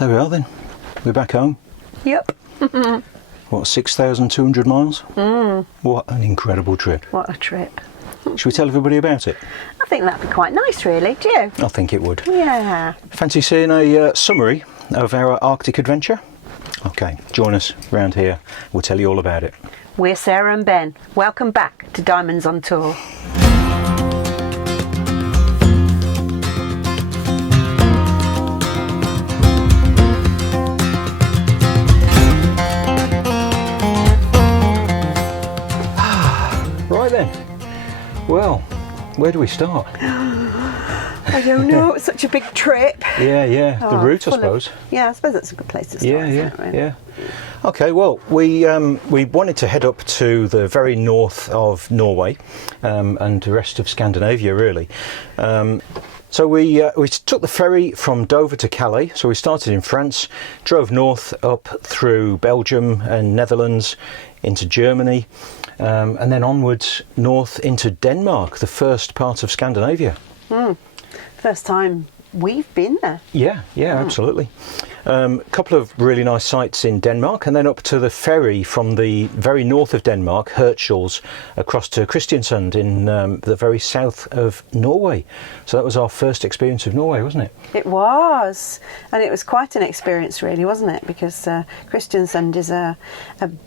there we are then. We're back home. Yep. What, 6,200 miles? What an incredible trip. What a trip. Should we tell everybody about it? I think that'd be quite nice, really. Do you? I think it would. Yeah. Fancy seeing a summary of our Arctic adventure? Okay, join us round here. We'll tell you all about it. We're Sarah and Ben. Welcome back to Diamonds on Tour. Right then. Well, where do we start? I don't know. It's such a big trip. Yeah. The route, I suppose. I suppose that's a good place to start. Yeah. Okay, well, we wanted to head up to the very north of Norway and the rest of Scandinavia, really. So we took the ferry from Dover to Calais. So we started in France, drove north up through Belgium and Netherlands into Germany, and then onwards north into Denmark, the first part of Scandinavia. First time we've been there. Yeah, absolutely. A couple of really nice sights in Denmark, and then up to the ferry from the very north of Denmark, Hirtshals, across to Kristiansand in the very south of Norway. So that was our first experience of Norway, wasn't it? It was, and it was quite an experience, really, wasn't it? Because Kristiansand is a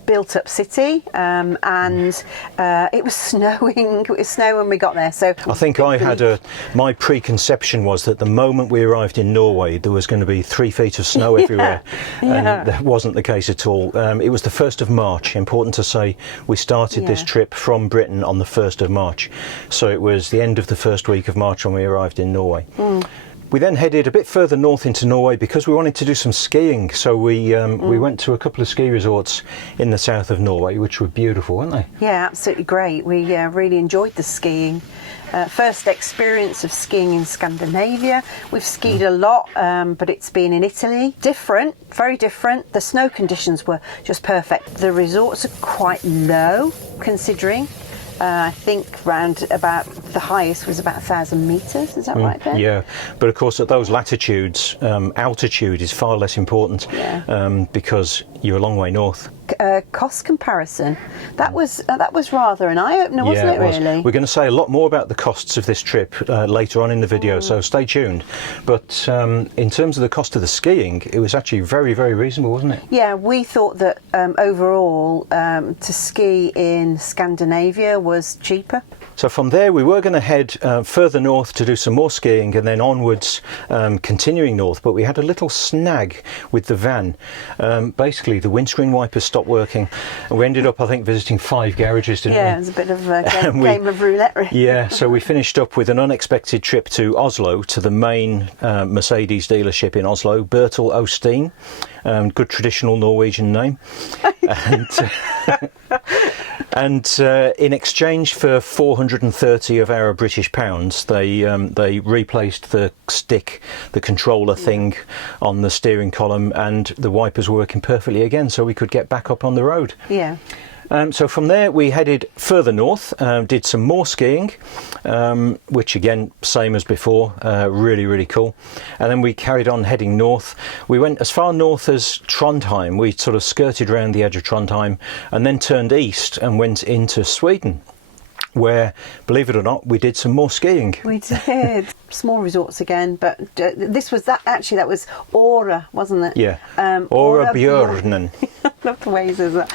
built-up city, and it was snowing. It was snow when we got there. So I think my preconception was that the moment we arrived in Norway, there was going to be 3 feet of snow everywhere, and that wasn't the case at all. It was the 1st of March. Important to say, we started this trip from Britain on the 1st of March, so it was the end of the first week of March when we arrived in Norway. We then headed a bit further north into Norway because we wanted to do some skiing, so we went to a couple of ski resorts in the south of Norway, which were beautiful, weren't they? Yeah, absolutely great. We really enjoyed the skiing. First experience of skiing in Scandinavia. We've skied a lot, but it's been in Italy. Different, very different. The snow conditions were just perfect. The resorts are quite low, considering. I think round about the highest was about 1,000 metres. Is that right, Ben? Yeah, but of course at those latitudes, altitude is far less important because you're a long way north. Cost comparison, that was rather an eye-opener, wasn't it, really? We're going to say a lot more about the costs of this trip later on in the video, so stay tuned. But in terms of the cost of the skiing, it was actually very, very reasonable, wasn't it? Yeah, we thought that overall to ski in Scandinavia was cheaper. So from there we were going to head further north to do some more skiing and then onwards continuing north, but we had a little snag with the van. Basically the windscreen wipers stopped working and we ended up, I think, visiting 5 garages, didn't we? Yeah, it was a bit of a game of roulette, really. Yeah, so we finished up with an unexpected trip to Oslo, to the main Mercedes dealership in Oslo, Bertel Osteen. Good traditional Norwegian name. And in exchange for 430 of our British pounds, they replaced the stick, the controller thing on the steering column, and the wipers were working perfectly again, so we could get back up on the road. Yeah. So from there we headed further north, did some more skiing, which again, same as before, really, really cool. And then we carried on heading north. We went as far north as Trondheim. We sort of skirted around the edge of Trondheim and then turned east and went into Sweden, where, believe it or not, we did some more skiing. We did. Small resorts again, but that was Åre, wasn't it? Yeah. Åre Björnen. I love the ways of that.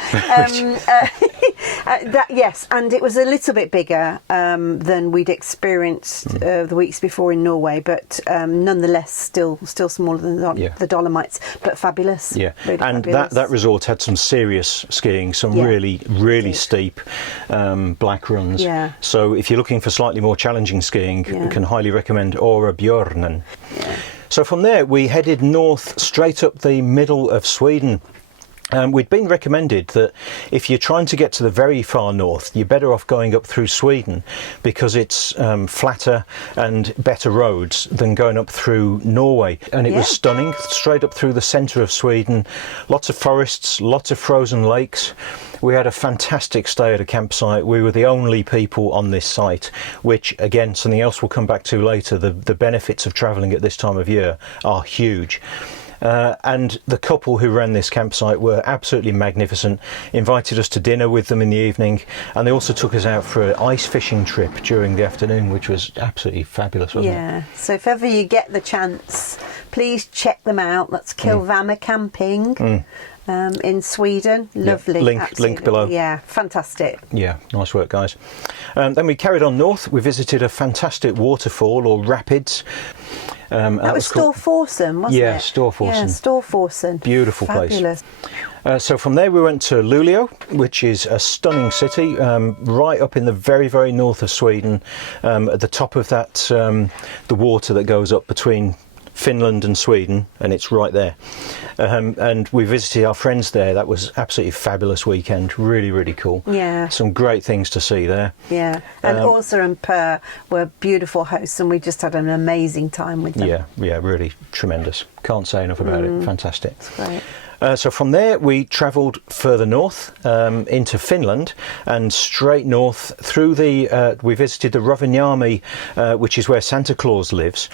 Yes, and it was a little bit bigger than we'd experienced the weeks before in Norway, but nonetheless still smaller than the Dolomites, but fabulous. Yeah, really and fabulous. that resort had some serious skiing, some really steep black runs. Yeah. So if you're looking for slightly more challenging skiing, I can highly recommend Åre Björnen. Yeah. So from there we headed north straight up the middle of Sweden. We'd been recommended that if you're trying to get to the very far north, you're better off going up through Sweden because it's flatter and better roads than going up through Norway. And it was stunning, straight up through the centre of Sweden. Lots of forests, lots of frozen lakes. We had a fantastic stay at a campsite. We were the only people on this site, which, again, something else we'll come back to later. The benefits of travelling at this time of year are huge. And the couple who ran this campsite were absolutely magnificent, invited us to dinner with them in the evening, and they also took us out for an ice fishing trip during the afternoon, which was absolutely fabulous, wasn't it? Yeah, so if ever you get the chance, please check them out. That's Kilvama Camping in Sweden. Lovely. Link below. Yeah, fantastic. Yeah, nice work, guys. Then we carried on north. We visited a fantastic waterfall or rapids. That was Storforsen, wasn't it? Yeah, Storforsen. Yeah, Storforsen. Beautiful Fabulous. place. So from there we went to Luleå, which is a stunning city, right up in the very, very north of Sweden, at the top of that, the water that goes up between Finland and Sweden, and it's right there. And we visited our friends there. That was absolutely fabulous weekend. Really, really cool. Yeah. Some great things to see there. Yeah. And Åsa and Per were beautiful hosts, and we just had an amazing time with them. Yeah, really tremendous. Can't say enough about it. Fantastic. It's great. So from there we travelled further north into Finland and straight north through we visited the Rovaniemi, which is where Santa Claus lives.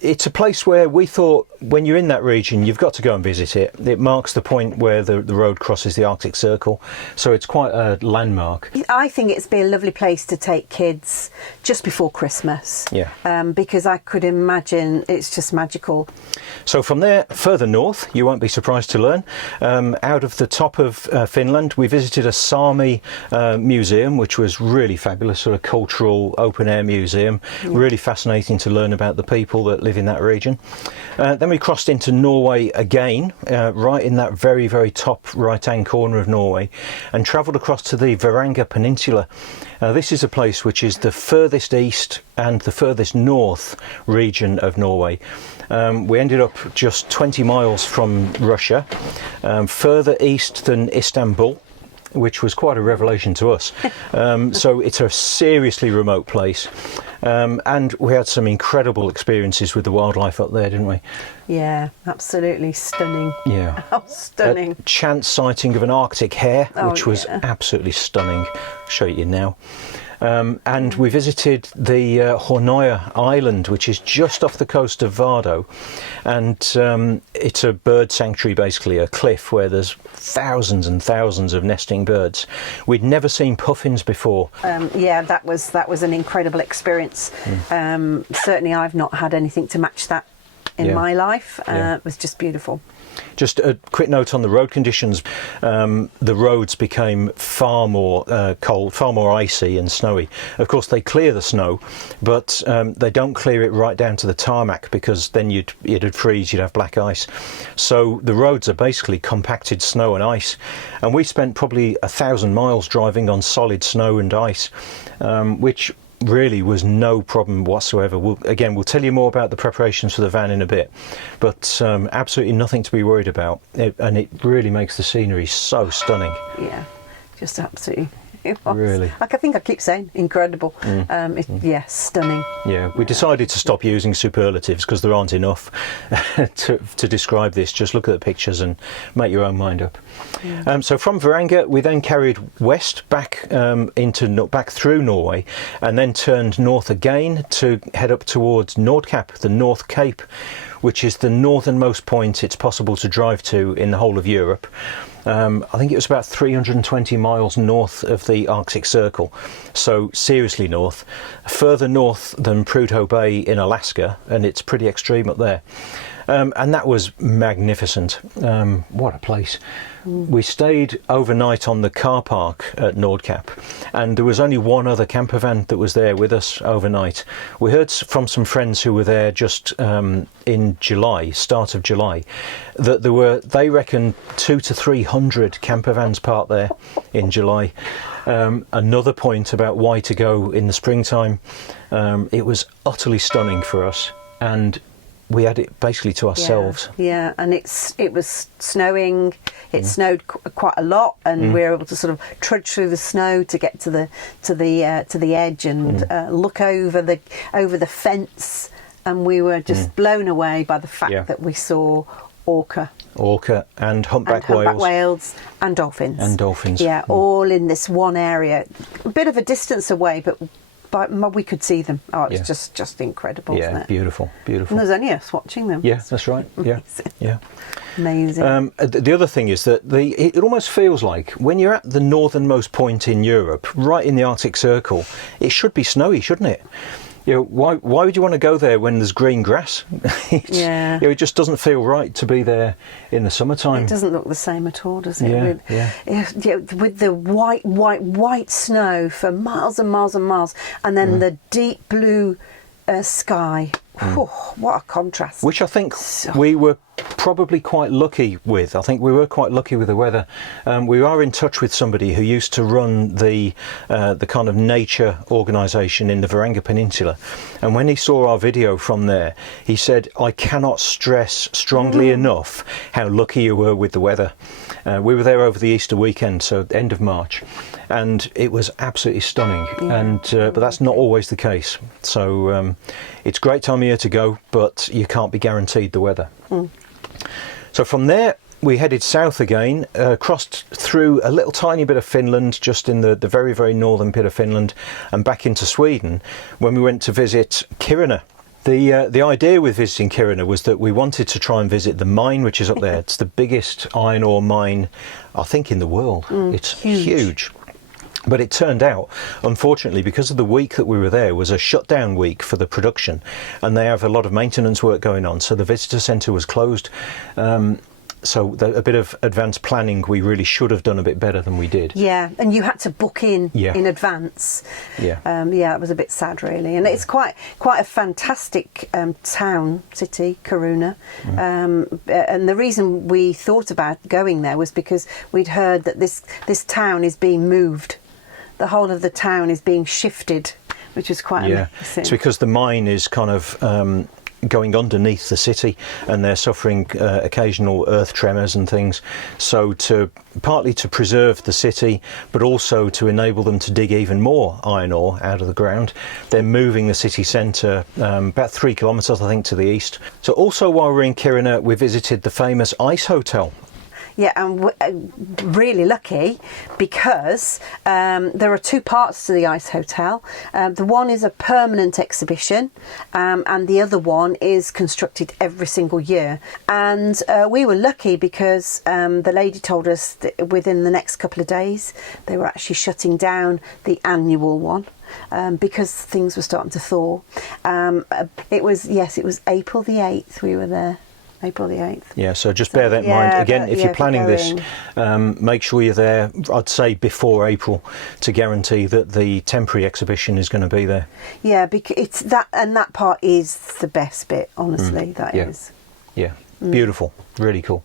It's a place where we thought, when you're in that region, you've got to go and visit it. It marks the point where the road crosses the Arctic Circle, so it's quite a landmark. I think it's be a lovely place to take kids just before Christmas. Yeah. Because I could imagine it's just magical. So from there, further north, you won't be surprised to learn, out of the top of Finland, we visited a Sami museum, which was really fabulous, sort of cultural open-air museum. Really fascinating to learn about the people that live in that region. Then we crossed into Norway again, right in that very, very top right-hand corner of Norway, and travelled across to the Varanger Peninsula. This is a place which is the furthest east and the furthest north region of Norway. We ended up just 20 miles from Russia, further east than Istanbul, which was quite a revelation to us. So it's a seriously remote place. And we had some incredible experiences with the wildlife up there, didn't we? Yeah, absolutely stunning. Yeah. Oh, stunning. A chance sighting of an Arctic hare, which was absolutely stunning. I'll show you now. And we visited the Hornoya Island, which is just off the coast of Vardo, and it's a bird sanctuary, basically a cliff where there's thousands and thousands of nesting birds. We'd never seen puffins before. Yeah, that was an incredible experience. Certainly I've not had anything to match that in my life. It was just beautiful. Just a quick note on the road conditions. The roads became far more cold, far more icy and snowy. Of course, they clear the snow, but they don't clear it right down to the tarmac, because then it'd freeze, you'd have black ice. So the roads are basically compacted snow and ice. And we spent probably 1,000 miles driving on solid snow and ice, which really was no problem whatsoever. We'll tell you more about the preparations for the van in a bit, but absolutely nothing to be worried about, and it really makes the scenery so stunning. Yeah, just absolutely. Really. Like I think I keep saying, incredible. Yeah, stunning. Yeah, we decided to stop using superlatives because there aren't enough to describe this. Just look at the pictures and make your own mind up. So from Varanger, we then carried west back back through Norway, and then turned north again to head up towards Nordkapp, the North Cape, which is the northernmost point it's possible to drive to in the whole of Europe. I think it was about 320 miles north of the Arctic Circle, so seriously north, further north than Prudhoe Bay in Alaska, and it's pretty extreme up there. And that was magnificent. What a place. We stayed overnight on the car park at Nordkapp, and there was only one other camper van that was there with us overnight. We heard from some friends who were there just in July, start of July, that there were, they reckon, 200 to 300 camper vans parked there in July. Another point about why to go in the springtime, it was utterly stunning for us, and we had it basically to ourselves. Yeah, and it was snowing. It snowed quite a lot, and we were able to sort of trudge through the snow to get to the edge and look over the fence, and we were just blown away by the fact that we saw orca and humpback whales and dolphins. Yeah, all in this one area, a bit of a distance away, but but we could see them. Oh, it was Yeah. just incredible, wasn't Yeah, it? beautiful, beautiful. And there's only us watching them. Yeah, that's right. Yeah, yeah. Amazing. The other thing is that it almost feels like when you're at the northernmost point in Europe, right in the Arctic Circle, it should be snowy, shouldn't it? You know, why would you want to go there when there's green grass? Yeah. You know, it just doesn't feel right to be there in the summertime. It doesn't look the same at all, does it? Yeah, With the white snow for miles and miles and miles, and then the deep blue sky. Whew, what a contrast. Which I think we were probably quite lucky with. I think we were quite lucky with the weather. We are in touch with somebody who used to run the kind of nature organisation in the Varanga Peninsula, and when he saw our video from there, he said, "I cannot stress strongly enough how lucky you were with the weather." We were there over the Easter weekend, so end of March, and it was absolutely stunning. And but that's not always the case. So it's a great time of year to go, but you can't be guaranteed the weather. So from there we headed south again, crossed through a little tiny bit of Finland, just in the very, very northern bit of Finland, and back into Sweden when we went to visit Kiruna. The idea with visiting Kiruna was that we wanted to try and visit the mine which is up there. It's the biggest iron ore mine, I think, in the world. It's huge. But it turned out, unfortunately, because of the week that we were there, was a shutdown week for the production, and they have a lot of maintenance work going on, so the visitor centre was closed. So a bit of advanced planning we really should have done a bit better than we did. Yeah, and you had to book in advance. Yeah. It was a bit sad, really. And it's quite a fantastic city, Kiruna. And the reason we thought about going there was because we'd heard that this town is being moved. The whole of the town is being shifted, which is quite amazing. It's because the mine is kind of going underneath the city, and they're suffering occasional earth tremors and things. So partly to preserve the city, but also to enable them to dig even more iron ore out of the ground, they're moving the city centre about 3 kilometres, I think, to the east. So also while we're in Kiruna, we visited the famous Ice Hotel. Yeah, and we're really lucky because there are two parts to the Ice Hotel. The one is a permanent exhibition, and the other one is constructed every single year. And we were lucky because the lady told us that within the next couple of days they were actually shutting down the annual one. Because things were starting to thaw. It was April the 8th we were there. April the 8th. Yeah, so just bear that in mind. Again, if you're planning this, going. make sure you're there, I'd say, before April, to guarantee that the temporary exhibition is going to be there. Yeah, because it's that, and that part is the best bit, honestly, that is. Yeah, beautiful, really cool.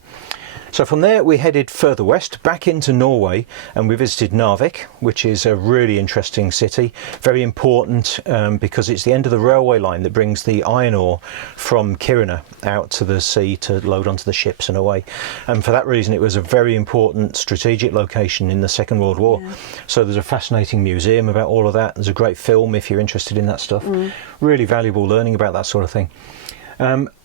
So from there we headed further west, back into Norway, and we visited Narvik, which is a really interesting city. Very important because it's the end of the railway line that brings the iron ore from Kiruna out to the sea to load onto the ships and away. And for that reason it was a very important strategic location in the Second World War. Yeah. So there's a fascinating museum about all of that. There's a great film if you're interested in that stuff. Really valuable learning about that sort of thing.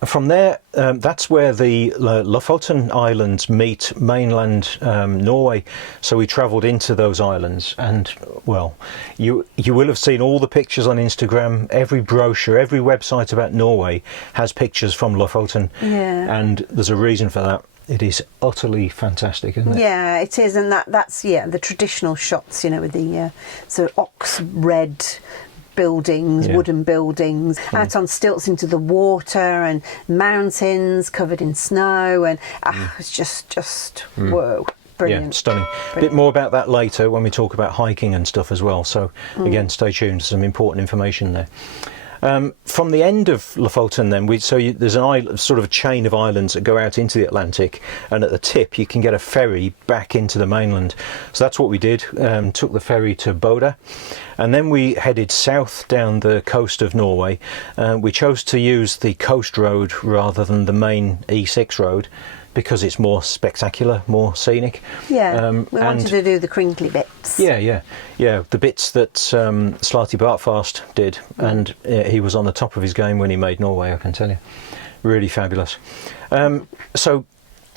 From there, that's where the Lofoten Islands meet mainland Norway. So we travelled into those islands, and well, you will have seen all the pictures on Instagram. Every brochure, every website about Norway has pictures from Lofoten, and there's a reason for that. It is utterly fantastic, isn't it? Yeah, it is, and that's the traditional shots, with the sort of ox red buildings, wooden buildings, out on stilts into the water, and mountains covered in snow, and it's just whoa, brilliant. Yeah, stunning. A bit more about that later when we talk about hiking and stuff as well. So again, stay tuned. Some important information there. From the end of Lofoten, then there's an island, sort of a chain of islands that go out into the Atlantic, and at the tip you can get a ferry back into the mainland. So that's what we did. Took the ferry to Bodø, and then we headed south down the coast of Norway. We chose to use the coast road rather than the main E6 road, because it's more spectacular, more scenic. Yeah, we wanted to do the crinkly bits. Yeah. The bits that Slati Bartfast did, and he was on the top of his game when he made Norway, I can tell you. Really fabulous. So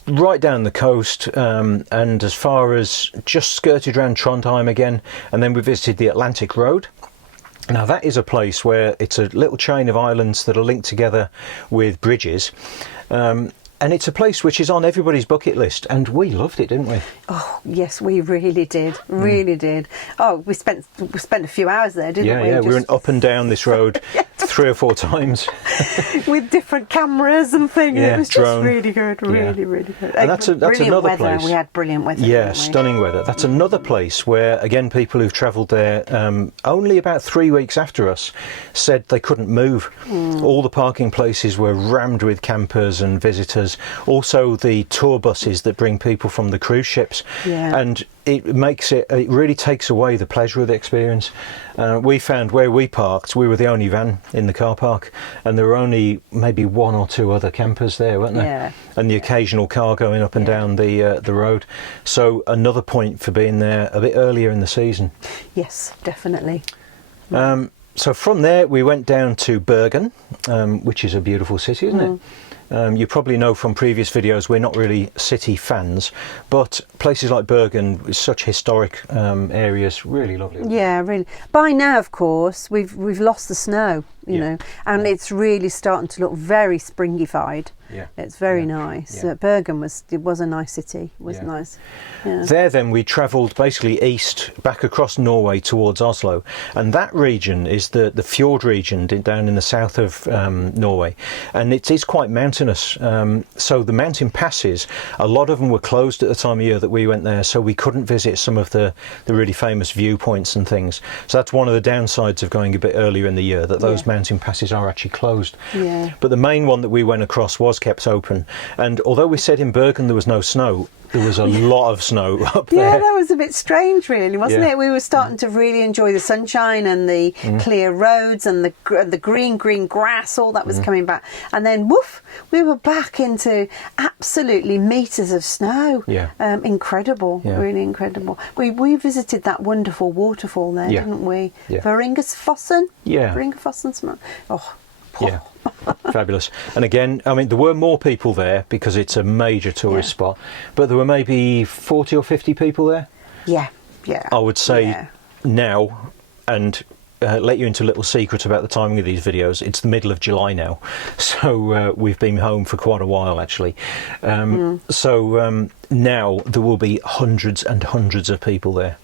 right down the coast, and as far as just skirted around Trondheim again, and then we visited the Atlantic Road. Now that is a place where it's a little chain of islands that are linked together with bridges. And it's a place which is on everybody's bucket list, and we loved it, didn't we? Oh yes, we really did, really did. Oh, we spent a few hours there, didn't we? Yeah, we went up and down this road 3 or 4 times with different cameras and things. Yeah, it was drone. just really good, really good. And that's another weather. place. We had brilliant weather. Yeah, didn't we? stunning weather. That's another place where, again, people who've travelled there only about 3 weeks after us said they couldn't move. All the parking places were rammed with campers and visitors. Also, the tour buses that bring people from the cruise ships. Yeah. And it really takes away the pleasure of the experience. We found where we parked, we were the only van in the car park, and there were only maybe 1 or 2 other campers there, weren't there? Yeah. And the occasional car going up and down the road. So another point for being there a bit earlier in the season. Yes, definitely. So from there we went down to Bergen, which is a beautiful city, isn't it? You probably know from previous videos we're not really city fans, but places like Bergen, with such historic areas, really lovely. Yeah, really. By now, of course, we've lost the snow, you know, and it's really starting to look very springified. Yeah. It's very nice. Yeah. Bergen was a nice city. It was nice. Yeah. There then we travelled basically east, back across Norway towards Oslo, and that region is the fjord region down in the south of Norway, and it is quite mountainous. So the mountain passes, a lot of them were closed at the time of year that we went there, so we couldn't visit some of the really famous viewpoints and things. So that's one of the downsides of going a bit earlier in the year, that those mountain passes are actually closed. Yeah. But the main one that we went across was kept open, and although we said in Bergen there was no snow, there was a lot of snow up there. Yeah, that was a bit strange, really, wasn't it? We were starting to really enjoy the sunshine and the clear roads and the green grass, all that was coming back. And then, woof, we were back into absolutely metres of snow. Yeah. Incredible, really incredible. We visited that wonderful waterfall there, didn't we? Yeah. Varingerfossen? Yeah. Varingerfossen. Oh, Yeah, fabulous. And again, I mean, there were more people there because it's a major tourist spot, but there were maybe 40 or 50 people there. Yeah. I would say now, and let you into a little secret about the timing of these videos, it's the middle of July now, so we've been home for quite a while actually. So now there will be hundreds and hundreds of people there.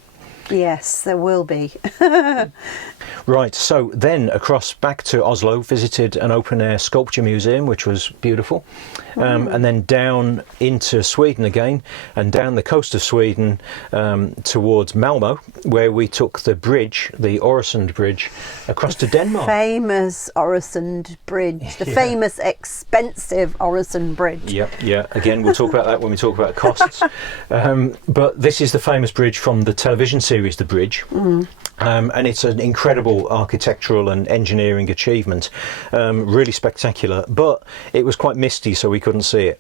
Yes, there will be. Right, so then across back to Oslo, visited an open air sculpture museum, which was beautiful, and then down into Sweden again, and down the coast of Sweden towards Malmo, where we took the bridge, the Øresund Bridge, across to Denmark. Famous Øresund Bridge, the famous expensive Øresund Bridge. Yeah. Again, we'll talk about that when we talk about costs. But this is the famous bridge from the television series The Bridge. And it's an incredible architectural and engineering achievement, really spectacular, but it was quite misty so we couldn't see it.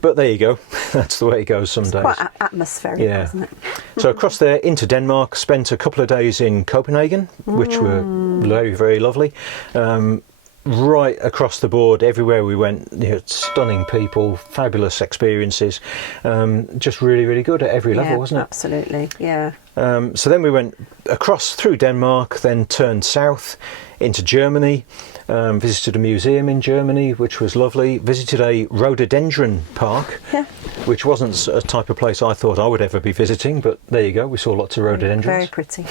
But there you go, that's the way it goes some days. Quite atmospheric, isn't it? So across there into Denmark, spent a couple of days in Copenhagen, which were very, very lovely. Right across the board, everywhere we went, stunning people, fabulous experiences, just really, really good at every level, wasn't it? Absolutely, yeah. So then we went across through Denmark, then turned south into Germany, visited a museum in Germany, which was lovely, visited a rhododendron park, which wasn't a type of place I thought I would ever be visiting, but there you go, we saw lots of rhododendrons. Very pretty.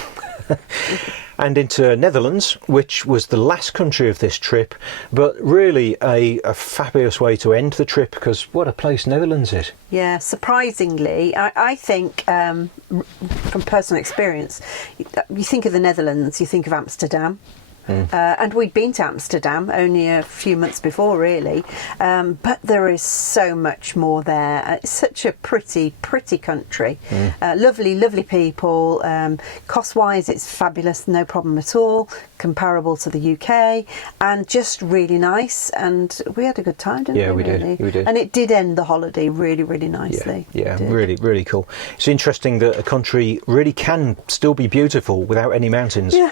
And into Netherlands, which was the last country of this trip, but really a fabulous way to end the trip, because what a place Netherlands is. Yeah, surprisingly, I think from personal experience, you think of the Netherlands, you think of Amsterdam. And we'd been to Amsterdam only a few months before, really, but there is so much more there. It's such a pretty country. Lovely people. Cost-wise, it's fabulous, no problem at all, comparable to the UK, and just really nice. And we had a good time, didn't we? Yeah, we did. And it did end the holiday really nicely. Yeah, really cool. It's interesting that a country really can still be beautiful without any mountains. Yeah.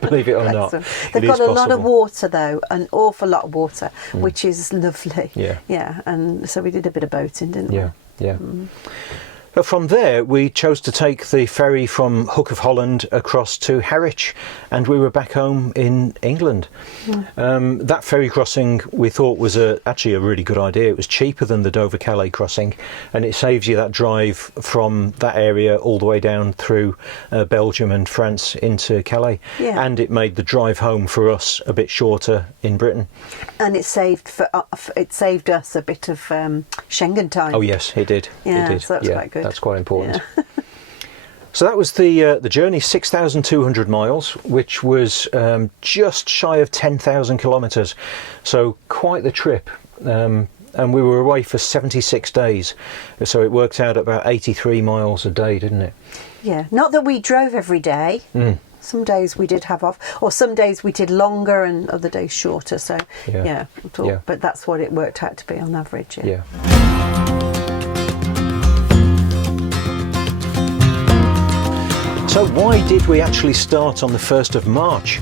Believe it or not. They've got a lot of water, though, an awful lot of water, which is lovely. Yeah. And so we did a bit of boating, didn't we? Yeah. From there, we chose to take the ferry from Hook of Holland across to Harwich, and we were back home in England. That ferry crossing we thought was actually a really good idea. It was cheaper than the Dover-Calais crossing, and it saves you that drive from that area all the way down through Belgium and France into Calais. Yeah. And it made the drive home for us a bit shorter in Britain. And it saved us a bit of Schengen time. Oh yes, it did. Yeah, it did. so that's quite good. That's quite important. Yeah. So that was the journey, 6,200 miles, which was just shy of 10,000 kilometres. So quite the trip. And we were away for 76 days. So it worked out at about 83 miles a day, didn't it? Yeah, not that we drove every day. Some days we did have off, or some days we did longer and other days shorter. So yeah, but that's what it worked out to be on average. Yeah. So why did we actually start on the 1st of March?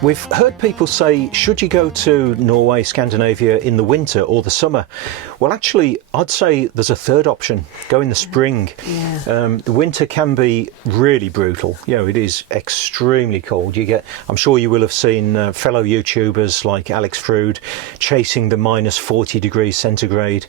We've heard people say, should you go to Norway, Scandinavia in the winter or the summer? Well, actually, I'd say there's a third option. Go in the spring. Yeah. The winter can be really brutal. It is extremely cold. I'm sure you will have seen fellow YouTubers like Alex Frood chasing the minus 40 degrees centigrade.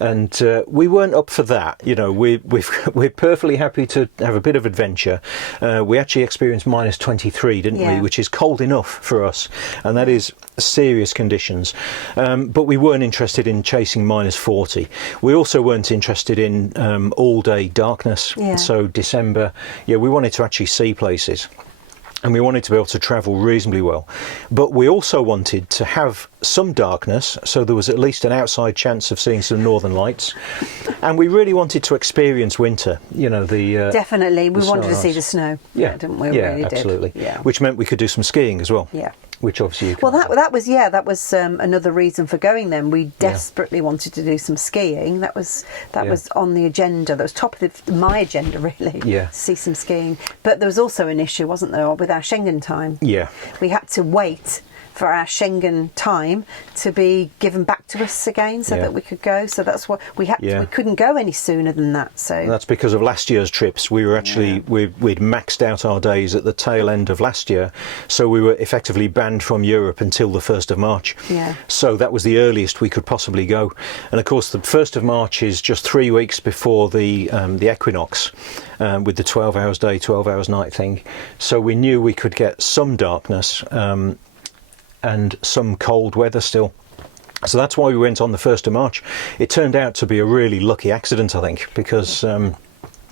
And we weren't up for that. We're perfectly happy to have a bit of adventure. We actually experienced minus 23, didn't we? Which is cold enough for us, and that is serious conditions. But we weren't interested in chasing minus 40. We also weren't interested in all-day darkness. So December, we wanted to actually see places. And we wanted to be able to travel reasonably well. But we also wanted to have some darkness, so there was at least an outside chance of seeing some northern lights. And we really wanted to experience winter, Definitely, we wanted to see the snow. Yeah, didn't we? We really absolutely. did. Yeah. Which meant we could do some skiing as well. Yeah. Which obviously you well, that was another reason for going. Then we desperately wanted to do some skiing. That was on the agenda. That was top of my agenda, really. Yeah. To see some skiing, but there was also an issue, wasn't there, with our Schengen time? Yeah. We had to wait for our Schengen time to be given back to us again, so that we could go. So that's what we had. We couldn't go any sooner than that. So and that's because of last year's trips. We were actually we'd maxed out our days at the tail end of last year, so we were effectively banned from Europe until the 1st of March. Yeah. So that was the earliest we could possibly go. And of course, the 1st of March is just 3 weeks before the equinox, with the 12 hours day, 12 hours night thing. So we knew we could get some darkness. And some cold weather still. So that's why we went on the 1st of March. It turned out to be a really lucky accident, I think, because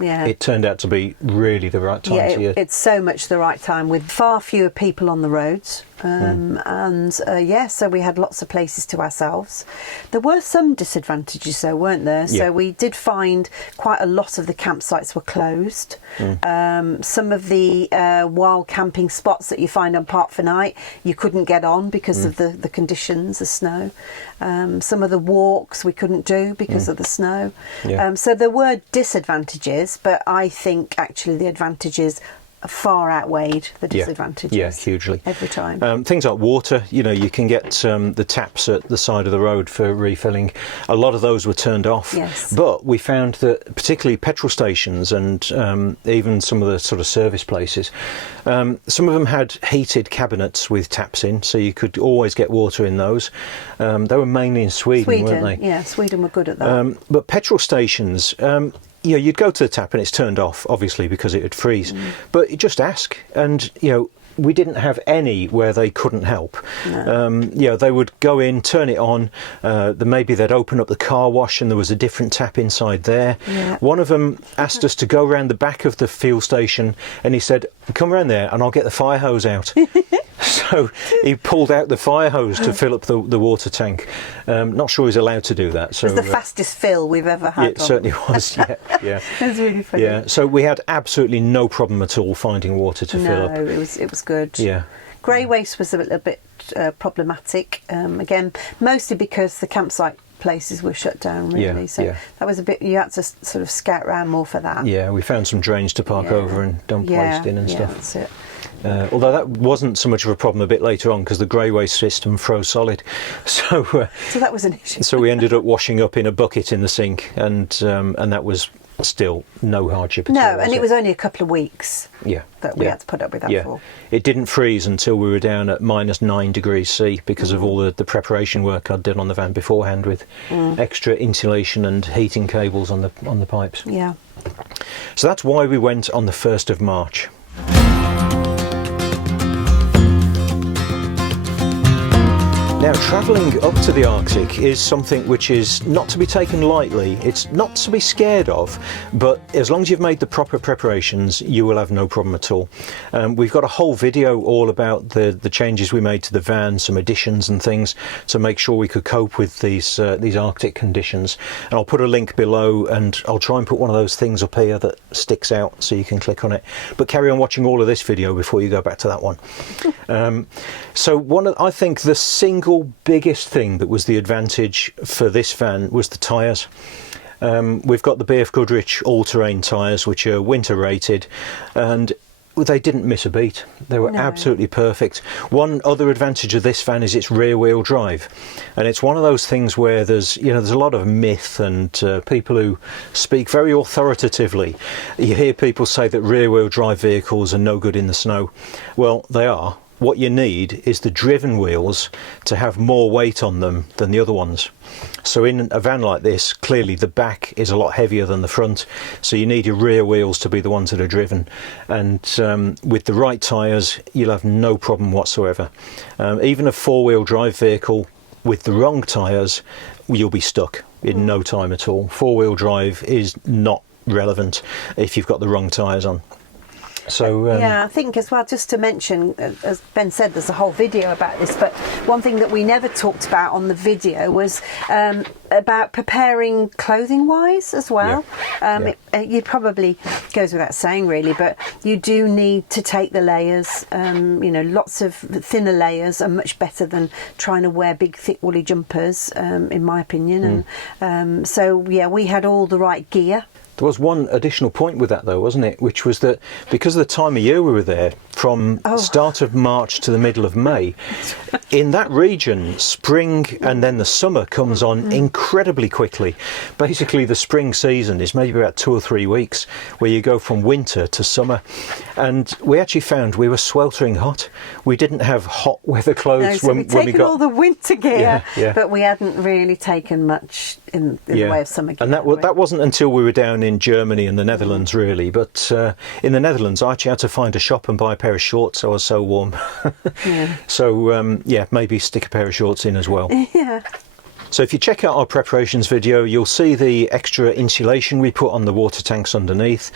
it turned out to be really the right time to year. It's so much the right time with far fewer people on the roads. So we had lots of places to ourselves. There were some disadvantages though, weren't there? So we did find quite a lot of the campsites were closed. Some of the wild camping spots that you find on Park for Night you couldn't get on because of the conditions, the snow. Some of the walks we couldn't do because of the snow. So there were disadvantages, but I think actually the advantages far outweighed the disadvantages. Yeah, hugely. Every time. Things like water, you can get the taps at the side of the road for refilling. A lot of those were turned off. Yes. But we found that particularly petrol stations and even some of the sort of service places, some of them had heated cabinets with taps in, so you could always get water in those. They were mainly in Sweden, weren't they? Yeah, Sweden were good at that. But petrol stations... you'd go to the tap and it's turned off, obviously, because it would freeze. But you just ask, and we didn't have any where they couldn't help. No. They would go in, turn it on. Maybe they'd open up the car wash and there was a different tap inside there. Yeah. One of them asked us to go around the back of the fuel station, and he said, "Come around there, and I'll get the fire hose out." So he pulled out the fire hose to fill up the water tank. Not sure he's allowed to do that. So it was the fastest fill we've ever had. It certainly was. Yeah. It was really funny. Yeah. So we had absolutely no problem at all finding water to fill up. No, it was good. Yeah. Grey waste was a little bit problematic. Again, mostly because the campsite places were shut down, really. That was a bit. You had to sort of scout around more for that. Yeah, we found some drains to park over and dump waste in and stuff. That's it. Although that wasn't so much of a problem a bit later on because the grey waste system froze solid. So that was an issue. So we ended up washing up in a bucket in the sink, and that was still no hardship at No, all. and it was only a couple of weeks that we had to put up with that for. It didn't freeze until we were down at -9 degrees C because of all the preparation work I did on the van beforehand with extra insulation and heating cables on the pipes. Yeah. So that's why we went on the 1st of March. Now, travelling up to the Arctic is something which is not to be taken lightly. It's not to be scared of, but as long as you've made the proper preparations, you will have no problem at all. We've got a whole video all about the changes we made to the van, some additions and things to make sure we could cope with these Arctic conditions. And I'll put a link below, and I'll try and put one of those things up here that sticks out so you can click on it. But carry on watching all of this video before you go back to that one. So I think the single biggest thing that was the advantage for this van was the tyres. We've got the BF Goodrich all-terrain tyres, which are winter rated, and they didn't miss a beat. They were absolutely perfect. One other advantage of this van is its rear-wheel drive, and it's one of those things where there's a lot of myth and people who speak very authoritatively. You hear people say that rear-wheel drive vehicles are no good in the snow. Well, they are. What you need is the driven wheels to have more weight on them than the other ones. So in a van like this, clearly the back is a lot heavier than the front, so you need your rear wheels to be the ones that are driven. And with the right tyres, you'll have no problem whatsoever. Even a four-wheel drive vehicle with the wrong tyres, you'll be stuck in no time at all. Four-wheel drive is not relevant if you've got the wrong tyres on. So yeah, I think as well, just to mention, as Ben said, there's a whole video about this, but one thing that we never talked about on the video was about preparing clothing wise as well. It probably goes without saying really, but you do need to take the layers. Lots of thinner layers are much better than trying to wear big thick woolly jumpers, in my opinion. And so yeah, we had all the right gear. There was one additional point with that though, wasn't it? Which was that because of the time of year we were there, from start of March to the middle of May, in that region, spring and then the summer comes on incredibly quickly. Basically, the spring season is maybe about 2 or 3 weeks, where you go from winter to summer. And we actually found we were sweltering hot. We didn't have hot weather clothes when we got all the winter gear, yeah. but we hadn't really taken much in the way of summer gear. And that wasn't until we were down in Germany and the Netherlands really. But in the Netherlands, I actually had to find a shop and buy a pair of shorts. I was so warm. So maybe stick a pair of shorts in as well. Yeah. So if you check out our preparations video, you'll see the extra insulation we put on the water tanks underneath.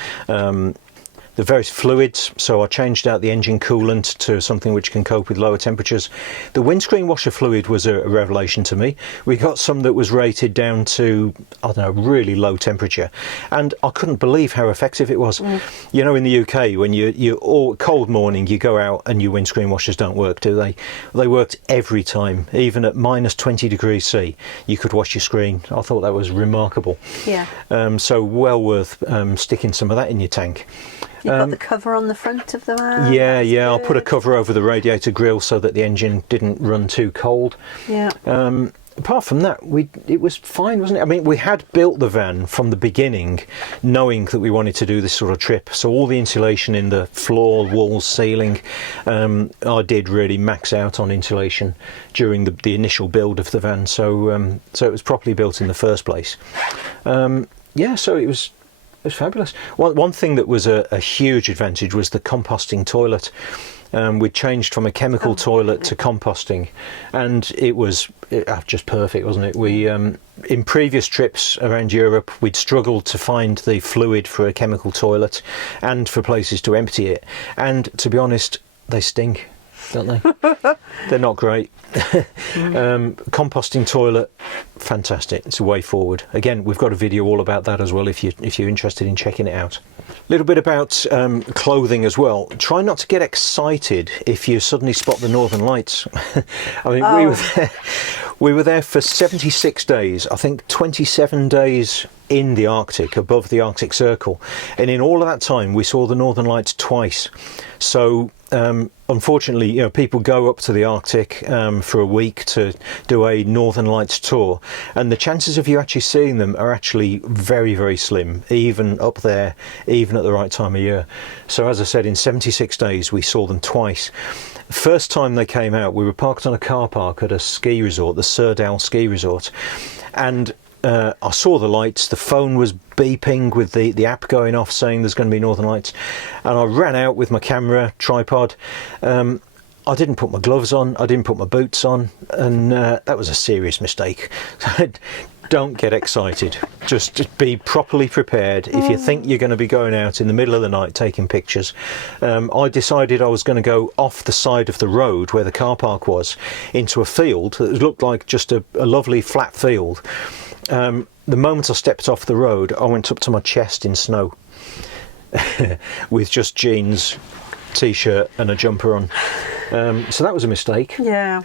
The various fluids, so I changed out the engine coolant to something which can cope with lower temperatures. The windscreen washer fluid was a revelation to me. We got some that was rated down to, I don't know, really low temperature, and I couldn't believe how effective it was. You know, in the UK, when you all cold morning, you go out and your windscreen washers don't work, do they? They worked every time, even at -20 degrees C. You could wash your screen. I thought that was remarkable. Yeah. So well worth sticking some of that in your tank. You've got the cover on the front of the van. Yeah, I'll put a cover over the radiator grille so that the engine didn't run too cold. Yeah. Apart from that, it was fine, wasn't it? I mean, we had built the van from the beginning, knowing that we wanted to do this sort of trip. So all the insulation in the floor, walls, ceiling, I did really max out on insulation during the initial build of the van. So it was properly built in the first place. So it was fabulous. One thing that was a huge advantage was the composting toilet. We'd changed from a chemical toilet to composting, and it was just perfect, wasn't it? We in previous trips around Europe, we'd struggled to find the fluid for a chemical toilet and for places to empty it. And to be honest, they stink, don't they? They're not great. Composting toilet, fantastic. It's a way forward. Again, we've got a video all about that as well if you're interested in checking it out. A little bit about clothing as well. Try not to get excited if you suddenly spot the Northern Lights. I mean, we were there for 76 days. I think 27 days in the Arctic, above the Arctic Circle, and in all of that time we saw the Northern Lights twice. So unfortunately, people go up to the Arctic for a week to do a Northern Lights tour, and the chances of you actually seeing them are actually very, very slim, even up there, even at the right time of year. So as I said, in 76 days we saw them twice. First time they came out, we were parked on a car park at a ski resort, the Sørdal ski resort, and I saw the lights. The phone was beeping with the app going off saying there's going to be Northern Lights, and I ran out with my camera tripod. I didn't put my gloves on, I didn't put my boots on, and that was a serious mistake. Don't get excited, just be properly prepared. If you think you're going to be going out in the middle of the night taking pictures, I decided I was going to go off the side of the road where the car park was into a field that looked like just a lovely flat field. The moment I stepped off the road, I went up to my chest in snow with just jeans, t-shirt and a jumper on. So that was a mistake. Yeah.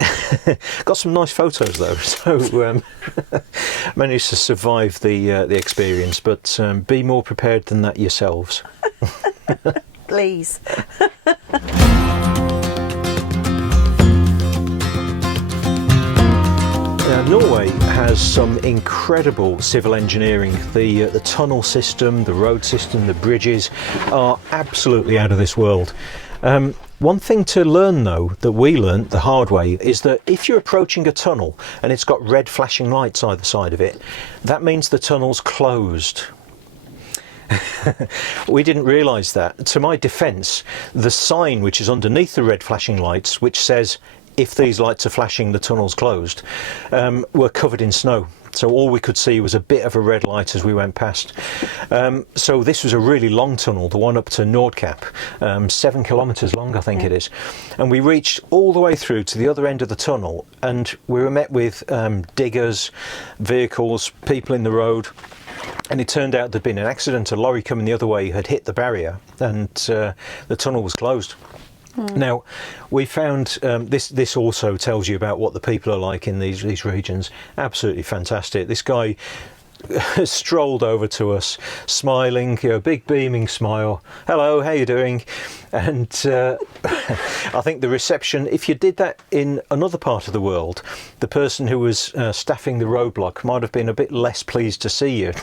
Got some nice photos though, so managed to survive the experience, but be more prepared than that yourselves. Please. Norway has some incredible civil engineering. The tunnel system, the road system, the bridges are absolutely out of this world. One thing to learn though, that we learnt the hard way, is that if you're approaching a tunnel and it's got red flashing lights either side of it, that means the tunnel's closed. We didn't realise that. To my defence, the sign which is underneath the red flashing lights, which says if these lights are flashing the tunnel's closed, were covered in snow. So all we could see was a bit of a red light as we went past. So this was a really long tunnel, the one up to Nordkapp, 7 kilometres long I think it is. And we reached all the way through to the other end of the tunnel, and we were met with diggers, vehicles, people in the road. And it turned out there'd been an accident. A lorry coming the other way had hit the barrier, and the tunnel was closed. Now, we found this also tells you about what the people are like in these regions. Absolutely fantastic. This guy strolled over to us, smiling, big beaming smile. Hello, how you doing? And I think the reception, if you did that in another part of the world, the person who was staffing the roadblock might have been a bit less pleased to see you.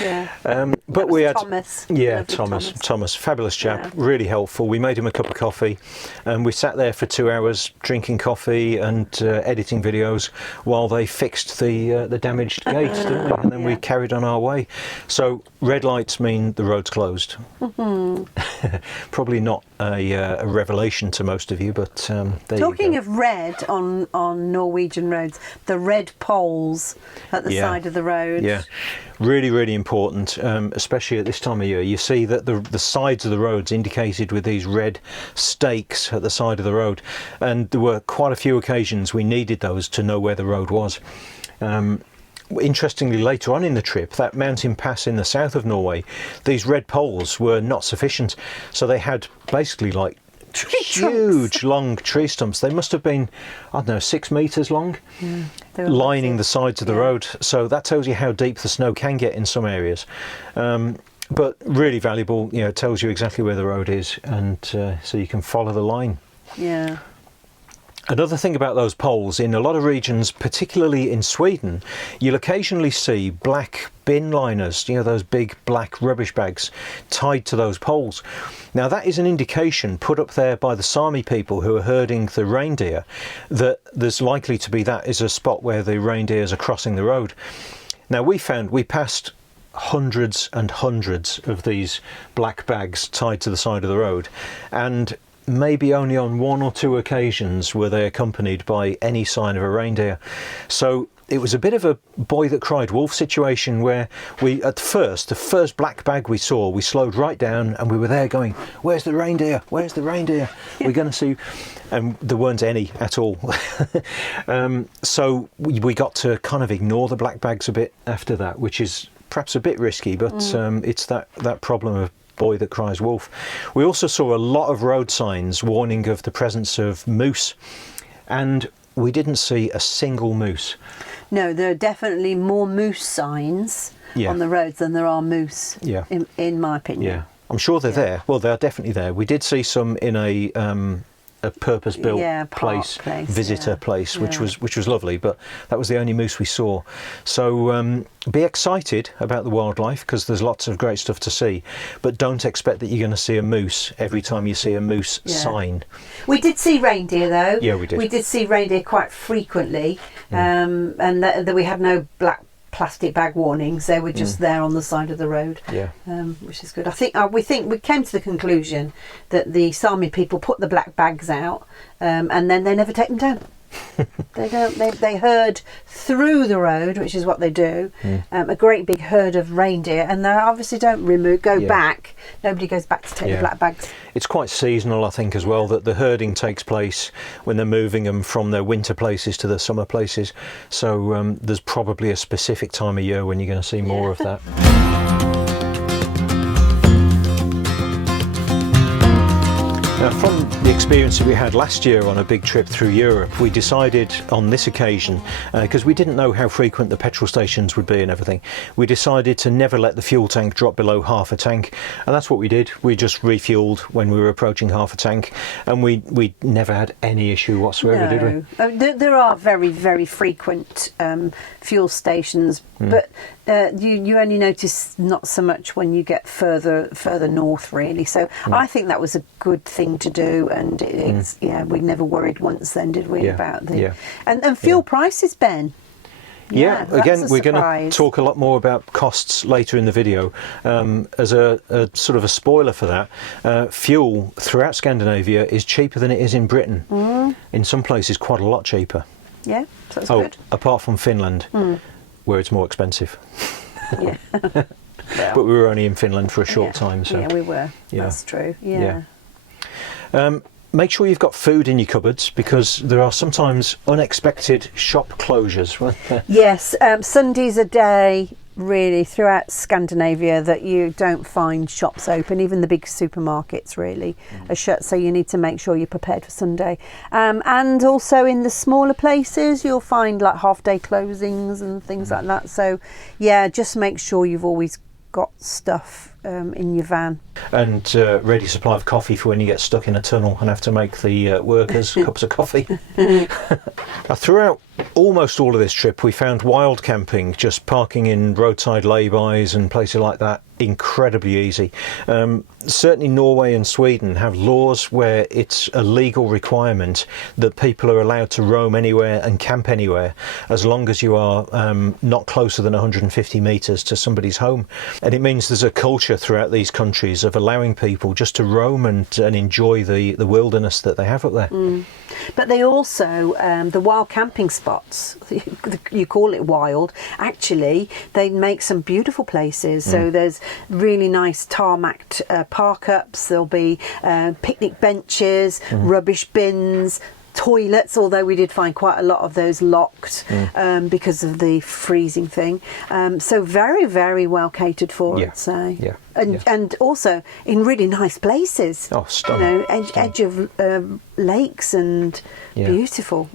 Yeah. But we had Thomas. Yeah, Thomas, fabulous chap, really helpful. We made him a cup of coffee, and we sat there for 2 hours drinking coffee and editing videos while they fixed the damaged gate, didn't we? And then we carried on our way. So red lights mean the road's closed. Probably not a revelation to most of you, but there Talking you go. of red on Norwegian roads, the red poles at the side of the road. Yeah, really, really important, especially at this time of year. You see that the sides of the roads indicated with these red stakes at the side of the road, and there were quite a few occasions we needed those to know where the road was. Interestingly, later on in the trip, that mountain pass in the south of Norway, these red poles were not sufficient, so they had basically like huge long tree stumps. They must have been, I don't know, 6 metres long, lining the sides of the road. So that tells you how deep the snow can get in some areas. But really valuable, it tells you exactly where the road is, and so you can follow the line. Yeah. Another thing about those poles, in a lot of regions, particularly in Sweden, you'll occasionally see black bin liners, those big black rubbish bags tied to those poles. Now that is an indication put up there by the Sami people who are herding the reindeer that there's likely to be that is a spot where the reindeers are crossing the road. Now we passed hundreds and hundreds of these black bags tied to the side of the road, and maybe only on 1 or 2 occasions were they accompanied by any sign of a reindeer. So it was a bit of a boy that cried wolf situation, where the first black bag we saw, we slowed right down and we were there going, where's the reindeer? Where's the reindeer? We're going to see. And there weren't any at all. So we got to kind of ignore the black bags a bit after that, which is perhaps a bit risky, but it's that problem of boy that cries wolf. We also saw a lot of road signs warning of the presence of moose, and we didn't see a single moose. No, there are definitely more moose signs on the roads than there are moose, in my opinion. Yeah, I'm sure they're there. Well, they're definitely there. We did see some in a purpose-built place, visitor place, which was lovely, but that was the only moose we saw. So be excited about the wildlife, because there's lots of great stuff to see, but don't expect that you're going to see a moose every time you see a moose sign. We did see reindeer though. Yeah, we did. We did see reindeer quite frequently, and that we had no black plastic bag warnings. They were just there on the side of the road, which is good. I think we came to the conclusion that the Sami people put the black bags out, and then they never take them down. They don't. They herd through the road, which is what they do. A great big herd of reindeer, and they obviously don't go back. Nobody goes back to take the black bags. It's quite seasonal, I think, as well, that the herding takes place when they're moving them from their winter places to their summer places. So there's probably a specific time of year when you're going to see more of that. Now, from the experience that we had last year on a big trip through Europe, we decided on this occasion, because we didn't know how frequent the petrol stations would be and everything, we decided to never let the fuel tank drop below half a tank, and that's what we did. We just refueled when we were approaching half a tank, and we never had any issue whatsoever, did we? There are very, very frequent fuel stations, but you only notice not so much when you get further north, really. So I think that was a good thing to do, and we never worried once then, did we, about the and fuel prices, Ben? Again, we're going to talk a lot more about costs later in the video. As a sort of a spoiler for that, fuel throughout Scandinavia is cheaper than it is in Britain. In some places, quite a lot cheaper. Yeah, so that's good. Apart from Finland, where it's more expensive. But we were only in Finland for a short time. So. Yeah, we were. That's true. Make sure you've got food in your cupboards, because there are sometimes unexpected shop closures. Yes, Sunday's a day really throughout Scandinavia that you don't find shops open. Even the big supermarkets really are shut, so you need to make sure you're prepared for Sunday. And also in the smaller places you'll find like half-day closings and things like that. So just make sure you've always got stuff in your van. And ready supply of coffee for when you get stuck in a tunnel and have to make the workers cups of coffee. Throughout almost all of this trip, we found wild camping, just parking in roadside laybys and places like that, incredibly easy. Certainly Norway and Sweden have laws where it's a legal requirement that people are allowed to roam anywhere and camp anywhere, as long as you are not closer than 150 metres to somebody's home. And it means there's a culture throughout these countries of allowing people just to roam and enjoy the wilderness that they have up there. But they also, the wild camping spots, you call it wild, actually they make some beautiful places. So there's really nice tarmacked park-ups, there'll be picnic benches, rubbish bins, toilets, although we did find quite a lot of those locked because of the freezing thing. So very, very well catered for, I'd say. And also in really nice places. Oh, stunning. Edge of lakes and beautiful.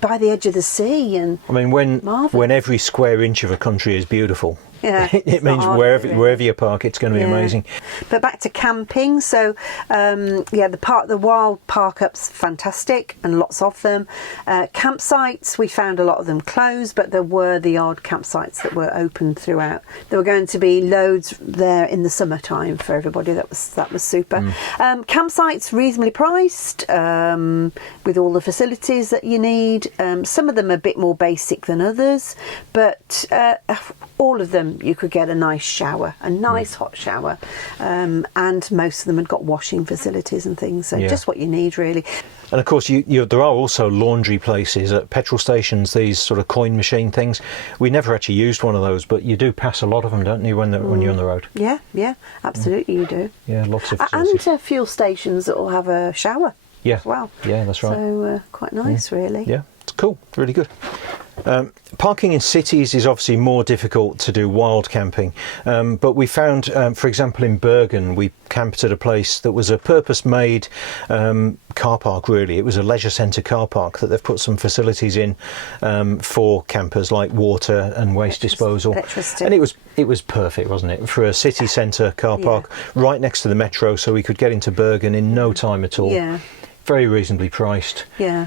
By the edge of the sea. And I mean, when every square inch of a country is beautiful, it means wherever you park, it's going to be amazing. But back to camping, so the wild park-ups, fantastic, and lots of them. Campsites, we found a lot of them closed, but there were the odd campsites that were open throughout. There were going to be loads there in the summertime for everybody. That was super. Campsites reasonably priced, with all the facilities that you need. Some of them are a bit more basic than others, but all of them you could get a nice shower, a nice hot shower, and most of them had got washing facilities and things, so just what you need really. And of course there are also laundry places at petrol stations, these sort of coin machine things. We never actually used one of those, but you do pass a lot of them, don't you, when you're on the road? Yeah, absolutely you do. Yeah, lots of facilities. And fuel stations that will have a shower as well. Yeah, that's right. So quite nice really. Yeah, it's cool, really good. Parking in cities is obviously more difficult to do wild camping, but we found, for example, in Bergen, we camped at a place that was a purpose-made car park, really. It was a leisure centre car park that they've put some facilities in for campers, like water and waste disposal. Electricity. And it was perfect, wasn't it, for a city centre car park right next to the metro, so we could get into Bergen in no time at all. Yeah. Very reasonably priced. Yeah.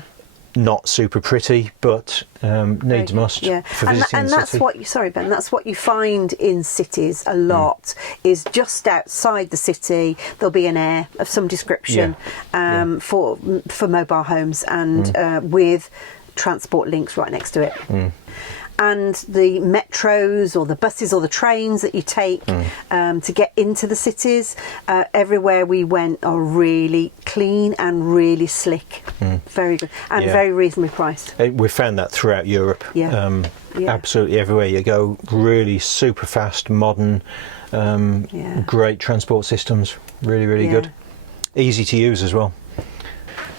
Not super pretty, but needs must for visiting and the that's city. what you that's what you find in cities a lot, is just outside the city there'll be an air of some description for mobile homes, and with transport links right next to it. And the metros or the buses or the trains that you take to get into the cities, everywhere we went, are really clean and really slick. Very good. And very reasonably priced. We found that throughout Europe. Absolutely everywhere you go, really super fast, modern, great transport systems. Really, really good. Easy to use as well.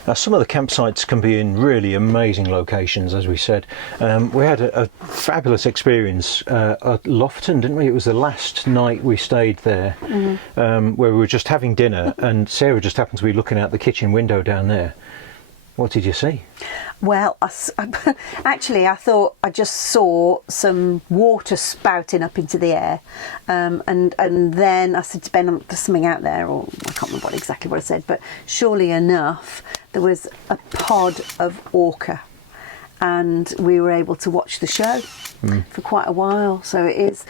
Now, some of the campsites can be in really amazing locations, as we said. We had a fabulous experience at Lofton, didn't we? It was the last night we stayed there, where we were just having dinner, and Sarah just happened to be looking out the kitchen window down there. What did you see? Well, actually, I thought I just saw some water spouting up into the air, and then I said to Ben, "There's something out there," or I can't remember exactly what I said, but surely enough, there was a pod of orca, and we were able to watch the show for quite a while. So it is,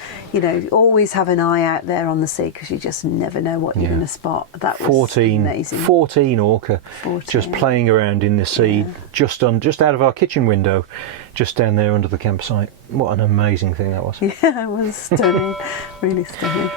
always have an eye out there on the sea, because you just never know what you're going to spot. That was amazing. 14 orca 14. Just playing around in the sea, just out of our kitchen window, just down there under the campsite. What an amazing thing that was. Yeah, it was stunning. Really stunning.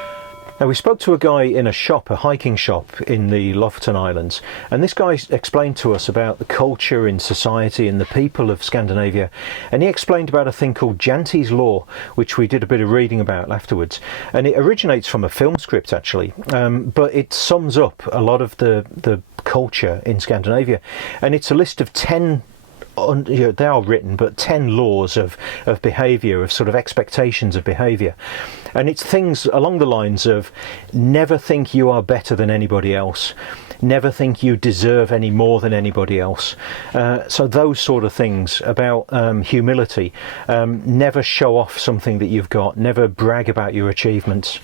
Now, we spoke to a guy in a hiking shop in the Lofoten Islands, and this guy explained to us about the culture in society and the people of Scandinavia, and he explained about a thing called Janti's Law, which we did a bit of reading about afterwards, and it originates from a film script, actually, but it sums up a lot of the culture in Scandinavia, and it's a list of 10 they are written, but 10 laws of behaviour, of sort of expectations of behaviour. And it's things along the lines of: never think you are better than anybody else, never think you deserve any more than anybody else. So those sort of things about humility. Never show off something that you've got, never brag about your achievements.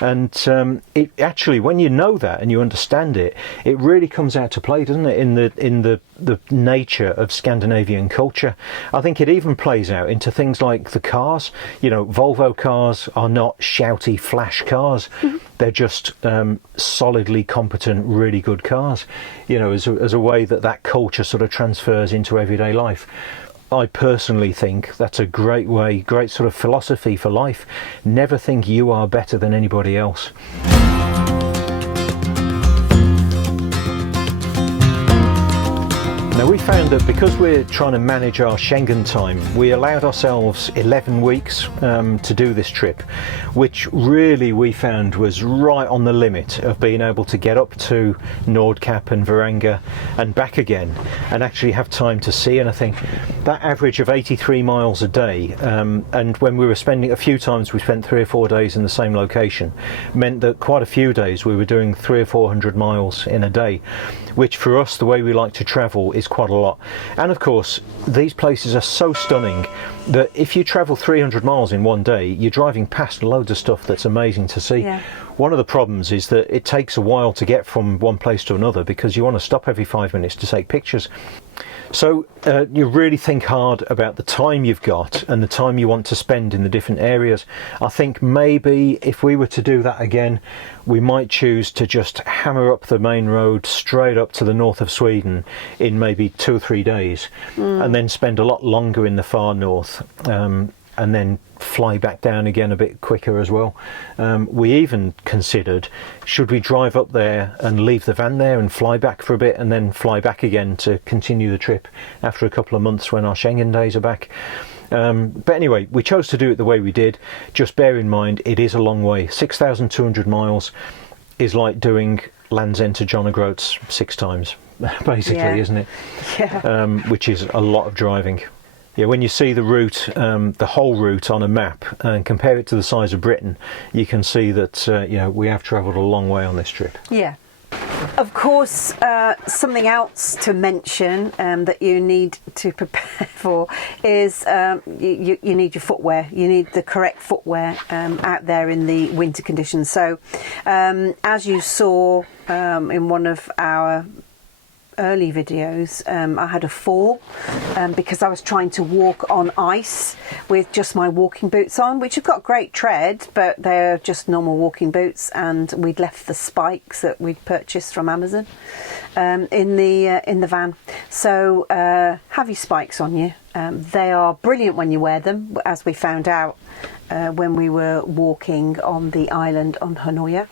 And it actually, when you know that and you understand it, it really comes out to play, doesn't it, in the nature of Scandinavian culture. I think it even plays out into things like the cars. Volvo cars are not shouty, flash cars. They're just solidly competent, really good cars. As a way that culture sort of transfers into everyday life. I personally think that's a great sort of philosophy for life. Never think you are better than anybody else. Now, we found that because we're trying to manage our Schengen time, we allowed ourselves 11 weeks to do this trip, which really we found was right on the limit of being able to get up to Nordkapp and Varanga and back again and actually have time to see anything. That average of 83 miles a day, and when we were spending a few times, we spent 3 or 4 days in the same location, meant that quite a few days we were doing 300 or 400 miles in a day, which for us, the way we like to travel, is quite a lot. And of course, these places are so stunning that if you travel 300 miles in one day, you're driving past loads of stuff that's amazing to see. Yeah. One of the problems is that it takes a while to get from one place to another, because you want to stop every 5 minutes to take pictures. So you really think hard about the time you've got and the time you want to spend in the different areas. I think maybe if we were to do that again, we might choose to just hammer up the main road straight up to the north of Sweden in maybe 2 or 3 days, and then spend a lot longer in the far north, and then fly back down again a bit quicker as well. We even considered, should we drive up there and leave the van there and fly back for a bit and then fly back again to continue the trip after a couple of months when our Schengen days are back. But anyway, we chose to do it the way we did. Just bear in mind, it is a long way. 6,200 miles is like doing Land's End to John O'Groats 6 times, basically, isn't it? Yeah. Which is a lot of driving. Yeah, when you see the route, the whole route on a map, and compare it to the size of Britain, you can see that we have travelled a long way on this trip. Yeah. Of course, something else to mention that you need to prepare for is you need your footwear. You need the correct footwear out there in the winter conditions. So, as you saw in one of our early videos, I had a fall because I was trying to walk on ice with just my walking boots on, which have got great tread, but they're just normal walking boots, and we'd left the spikes that we'd purchased from Amazon in the van. So have your spikes on you. They are brilliant when you wear them, as we found out when we were walking on the island on Hanoia.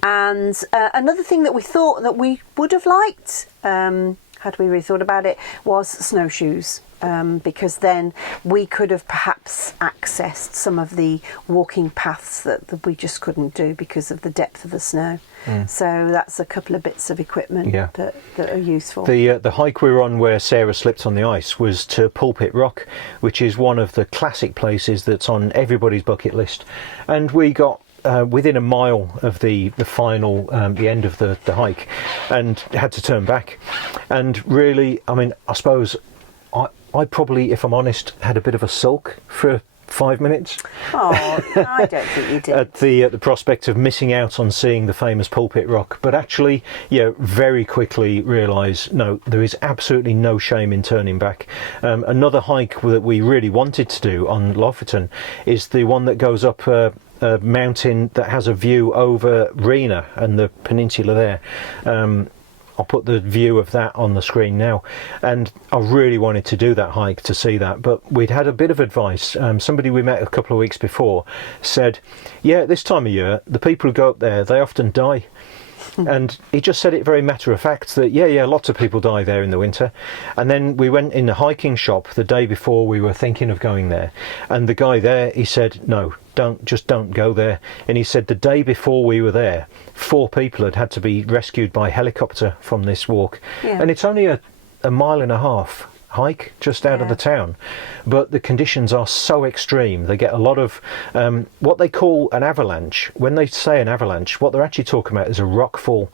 And another thing that we thought that we would have liked, had we really thought about it, was snowshoes. Because then we could have perhaps accessed some of the walking paths that we just couldn't do because of the depth of the snow. So that's a couple of bits of equipment that are useful. The hike we were on where Sarah slipped on the ice was to Pulpit Rock, which is one of the classic places that's on everybody's bucket list. And we got within a mile of the final, the end of the hike, and had to turn back. And really, I mean, I suppose I probably, if I'm honest, had a bit of a sulk for 5 minutes. Oh, I don't think you did. At the prospect of missing out on seeing the famous Pulpit Rock, but actually, very quickly realised, no, there is absolutely no shame in turning back. Another hike that we really wanted to do on Lofoten is the one that goes up a mountain that has a view over Rena and the peninsula there. I'll put the view of that on the screen now, and I really wanted to do that hike to see that, but we'd had a bit of advice. Somebody we met a couple of weeks before said, this time of year the people who go up there, they often die. And he just said it very matter of fact that lots of people die there in the winter. And then we went in the hiking shop the day before we were thinking of going there, and the guy there, he said, no, don't go there. And he said the day before we were there, 4 people had to be rescued by helicopter from this walk. And it's only a mile and a half hike just out of the town, but the conditions are so extreme. They get a lot of what they call an avalanche. When they say an avalanche, what they're actually talking about is a rockfall.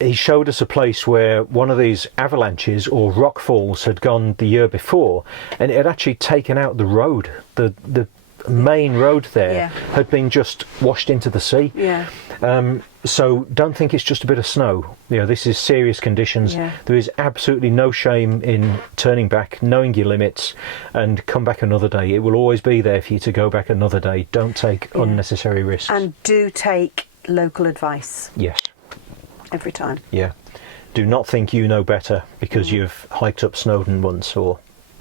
He showed us a place where one of these avalanches or rockfalls had gone the year before, and it had actually taken out the road. The main road there had been just washed into the sea. So don't think it's just a bit of snow. This is serious conditions. There is absolutely no shame in turning back, knowing your limits, and come back another day. It will always be there for you to go back another day. Don't take unnecessary risks. And do take local advice. Yes. Every time. Yeah. Do not think you know better because you've hiked up Snowdon once or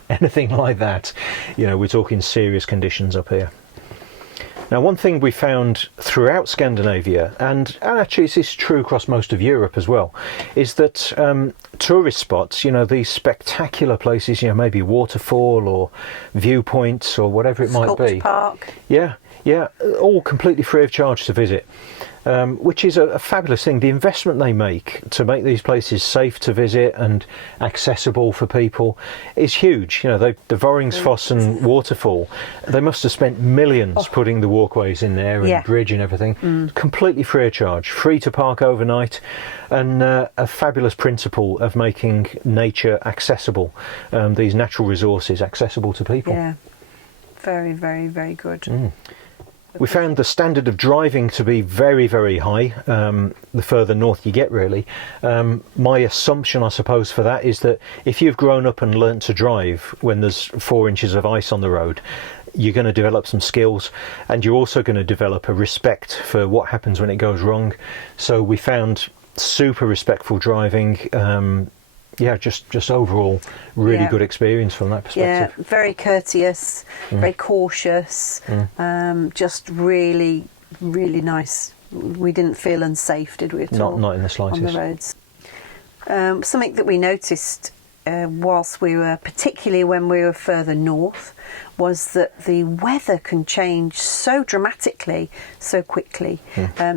anything like that. We're talking serious conditions up here. Now, one thing we found throughout Scandinavia, and actually this is true across most of Europe as well, is that tourist spots, these spectacular places, maybe waterfall or viewpoints or whatever it might be. Park. Yeah, all completely free of charge to visit. Which is a fabulous thing. The investment they make to make these places safe to visit and accessible for people is huge. The Voringsfossen waterfall, they must have spent millions putting the walkways in there and bridge and everything. Completely free of charge, free to park overnight, and a fabulous principle of making nature accessible, these natural resources accessible to people. Yeah, very, very, very good. We found the standard of driving to be very, very high, the further north you get, really. My assumption, I suppose, for that is that if you've grown up and learnt to drive when there's 4 inches of ice on the road, you're going to develop some skills, and you're also going to develop a respect for what happens when it goes wrong. So we found super respectful driving. Just overall really good experience from that perspective. Yeah, very courteous, very cautious, just really, really nice. We didn't feel unsafe, did we, at all? Not in the slightest. On the roads. Something that we noticed whilst we were, particularly when we were further north, was that the weather can change so dramatically, so quickly.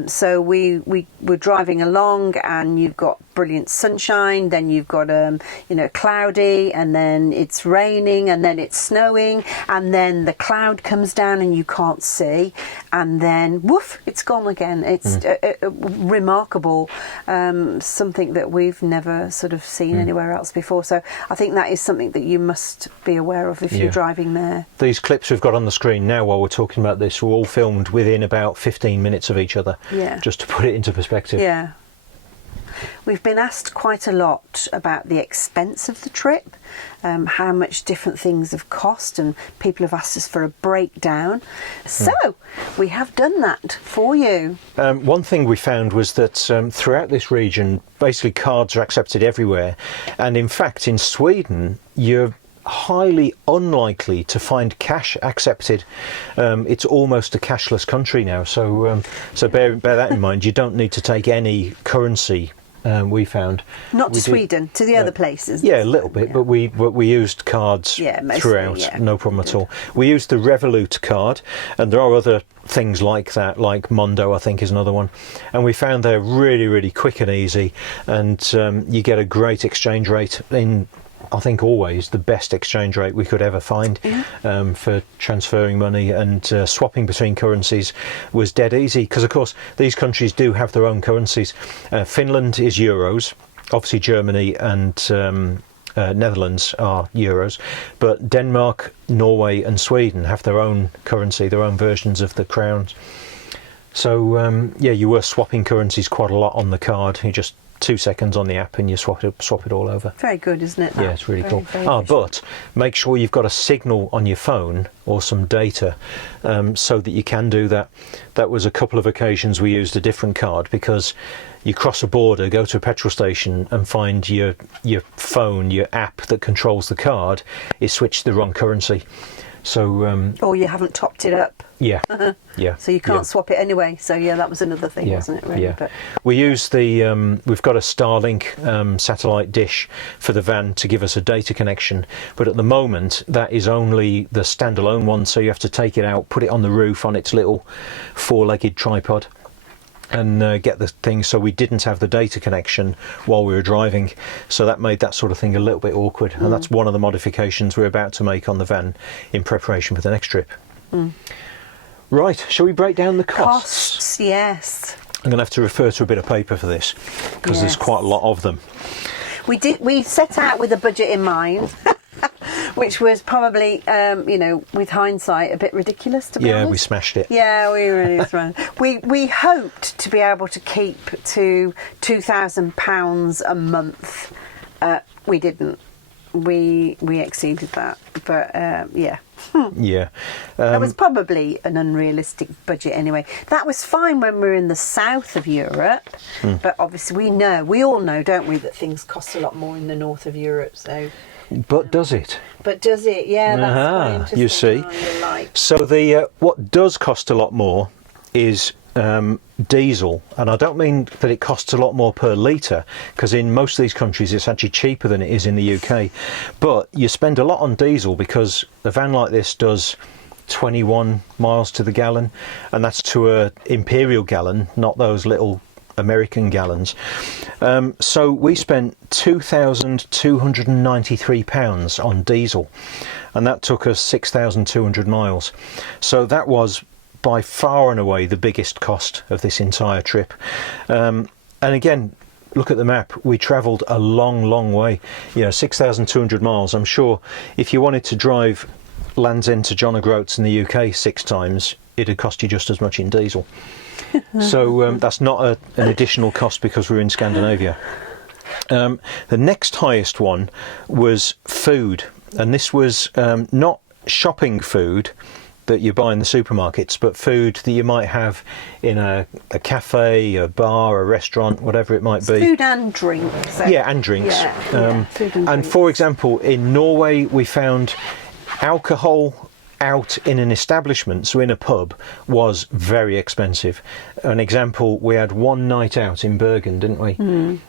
So we were driving along, and you've got brilliant sunshine, then you've got cloudy, and then it's raining, and then it's snowing, and then the cloud comes down and you can't see, and then woof, it's gone again. It's remarkable, something that we've never sort of seen anywhere else before. So I think that is something that you must be aware of if you're driving there. These clips we've got on the screen now while we're talking about this were all filmed within about 15 minutes of each other, just to put it into perspective. Yeah. We've been asked quite a lot about the expense of the trip, how much different things have cost, and people have asked us for a breakdown. So we have done that for you. One thing we found was that throughout this region, basically cards are accepted everywhere. And in fact, in Sweden, you're highly unlikely to find cash accepted. It's almost a cashless country now. So bear that in mind. You don't need to take any currency. We found not to Sweden, to the other places. Yeah, a little bit, but we used cards mostly, throughout, no problem at all. We used the Revolut card, and there are other things like that, like Mondo, I think, is another one. And we found they're really, really quick and easy, and you get a great exchange rate in. I think always the best exchange rate we could ever find for transferring money, and swapping between currencies was dead easy, because of course these countries do have their own currencies. Finland is euros, obviously Germany and Netherlands are euros, but Denmark, Norway and Sweden have their own currency, their own versions of the crowns. So you were swapping currencies quite a lot on the card. You just 2 seconds on the app and you swap it all over. Very good, isn't it? Yeah, it's really very, cool. very But make sure you've got a signal on your phone or some data, so that you can do that. That was a couple of occasions we used a different card, because you cross a border, go to a petrol station and find your phone, your app that controls the card is switched to the wrong currency. So or you haven't topped it up. Yeah. So you can't swap it anyway. So that was another thing, wasn't it? Really? Yeah. But we use we've got a Starlink satellite dish for the van to give us a data connection, but at the moment that is only the standalone one. So you have to take it out, put it on the roof on its little 4-legged tripod, and get the thing. So we didn't have the data connection while we were driving, so that made that sort of thing a little bit awkward. And that's one of the modifications we're about to make on the van in preparation for the next trip. Right, shall we break down the costs? Costs, yes. I'm going to have to refer to a bit of paper for this, because there's quite a lot of them. We set out with a budget in mind, which was probably, with hindsight, a bit ridiculous, to be honest. Yeah, we smashed it. Yeah, we really smashed it. We hoped to be able to keep to £2,000 a month. We didn't. We exceeded that, but yeah. Yeah. That was probably an unrealistic budget anyway. That was fine when we were in the south of Europe, but obviously we all know, don't we, that things cost a lot more in the north of Europe. So, but does it? But does it? Yeah, that's quite interesting. You see. So the what does cost a lot more is diesel, and I don't mean that it costs a lot more per litre, because in most of these countries it's actually cheaper than it is in the UK, but you spend a lot on diesel because a van like this does 21 miles to the gallon, and that's to a imperial gallon, not those little American gallons. So we spent £2,293 on diesel, and that took us 6,200 miles. So that was by far and away the biggest cost of this entire trip. And again, look at the map, we travelled a long way, 6,200 miles. I'm sure if you wanted to drive Land's End to John O'Groats in the UK 6 times, it'd cost you just as much in diesel. So that's not an additional cost because we're in Scandinavia. The next highest one was food, and this was not shopping food that you buy in the supermarkets, but food that you might have in a cafe, a bar, a restaurant, whatever it might be. Food and drinks. Yeah, and drinks. Food and drinks. For example, in Norway we found alcohol out in an establishment, so in a pub, was very expensive. An example, we had one night out in Bergen, didn't we?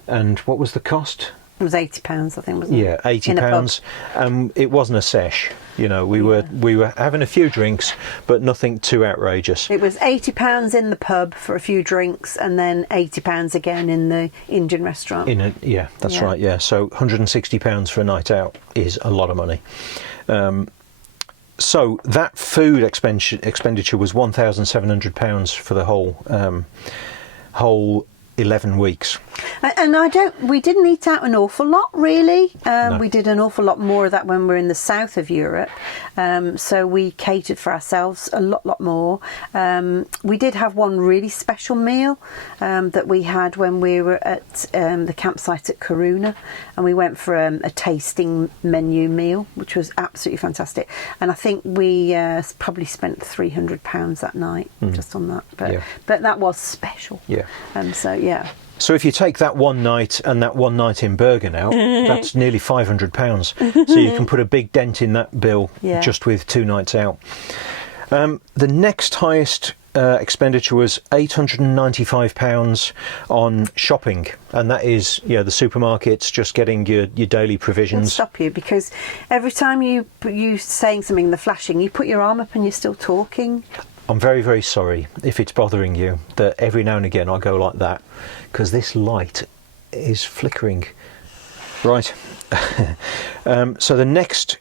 And what was the cost? It was £80, I think, wasn't it? Yeah, In a pub. £80. It wasn't a sesh. You know, we were having a few drinks, but nothing too outrageous. It was £80 in the pub for a few drinks, and then £80 again in the Indian restaurant. Yeah, that's Yeah. right. Yeah, so £160 for a night out is a lot of money. So that food expenditure was £1,700 for the whole 11 weeks. And we didn't eat out an awful lot, really. No. We did an awful lot more of that when we were in the south of Europe. So we catered for ourselves a lot more. We did have one really special meal that we had when we were at the campsite at Kiruna, and we went for a tasting menu meal, which was absolutely fantastic. And I think we probably spent £300 that night just on that. But that was special. Yeah. So yeah. So if you take that one night and that one night in Bergen out, that's nearly £500. So you can put a big dent in that bill just with 2 nights out. The next highest expenditure was £895 on shopping, and that is the supermarkets, just getting your daily provisions. I'll stop you, because every time you saying something, the flashing, you put your arm up and you're still talking. I'm very, very sorry if it's bothering you that every now and again I go like that, because this light is flickering. Right. So the next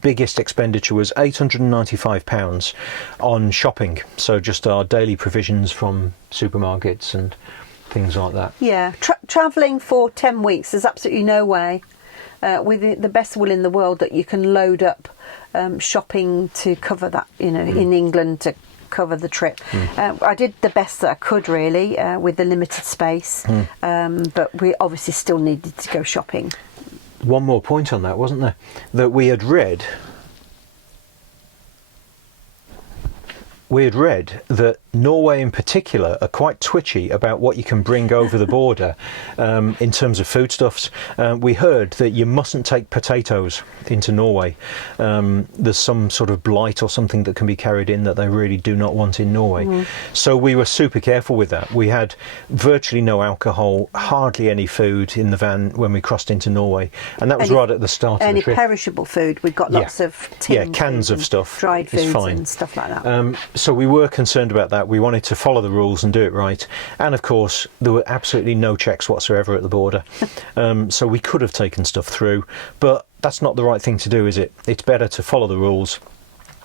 biggest expenditure was £895 on shopping. So just our daily provisions from supermarkets and things like that. Yeah, travelling for 10 weeks, there's absolutely no way, with the best will in the world, that you can load up shopping to cover that, in England, to cover the trip. I did the best that I could, really, with the limited space, but we obviously still needed to go shopping. One more point on that, wasn't there? That we had read that Norway in particular are quite twitchy about what you can bring over the border in terms of foodstuffs. We heard that you mustn't take potatoes into Norway. There's some sort of blight or something that can be carried in that they really do not want in Norway. So we were super careful with that. We had virtually no alcohol, hardly any food in the van when we crossed into Norway, and that was right at the start of the trip. Any perishable food? We've got lots of tin cans of stuff, dried foods fine. and stuff like that. So we were concerned about that. We wanted to follow the rules and do it right. And of course, there were absolutely no checks whatsoever at the border. So we could have taken stuff through, but that's not the right thing to do, is it? It's better to follow the rules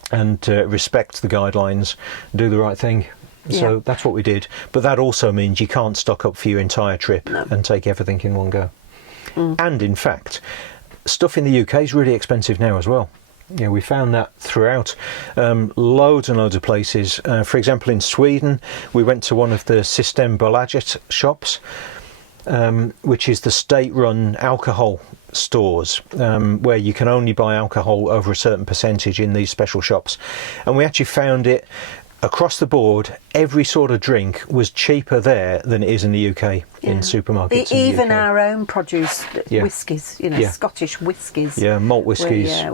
and respect the guidelines, do the right thing. So that's what we did. But that also means you can't stock up for your entire trip and take everything in one go. And in fact, stuff in the UK is really expensive now as well. Yeah, we found that throughout loads and loads of places. For example, in Sweden, we went to one of the Systembolaget shops, which is the state-run alcohol stores, where you can only buy alcohol over a certain percentage in these special shops. And we actually found it across the board. Every sort of drink was cheaper there than it is in the UK in supermarkets. Even in the UK. our own produce whiskies, Scottish whiskies. Yeah, malt whiskies.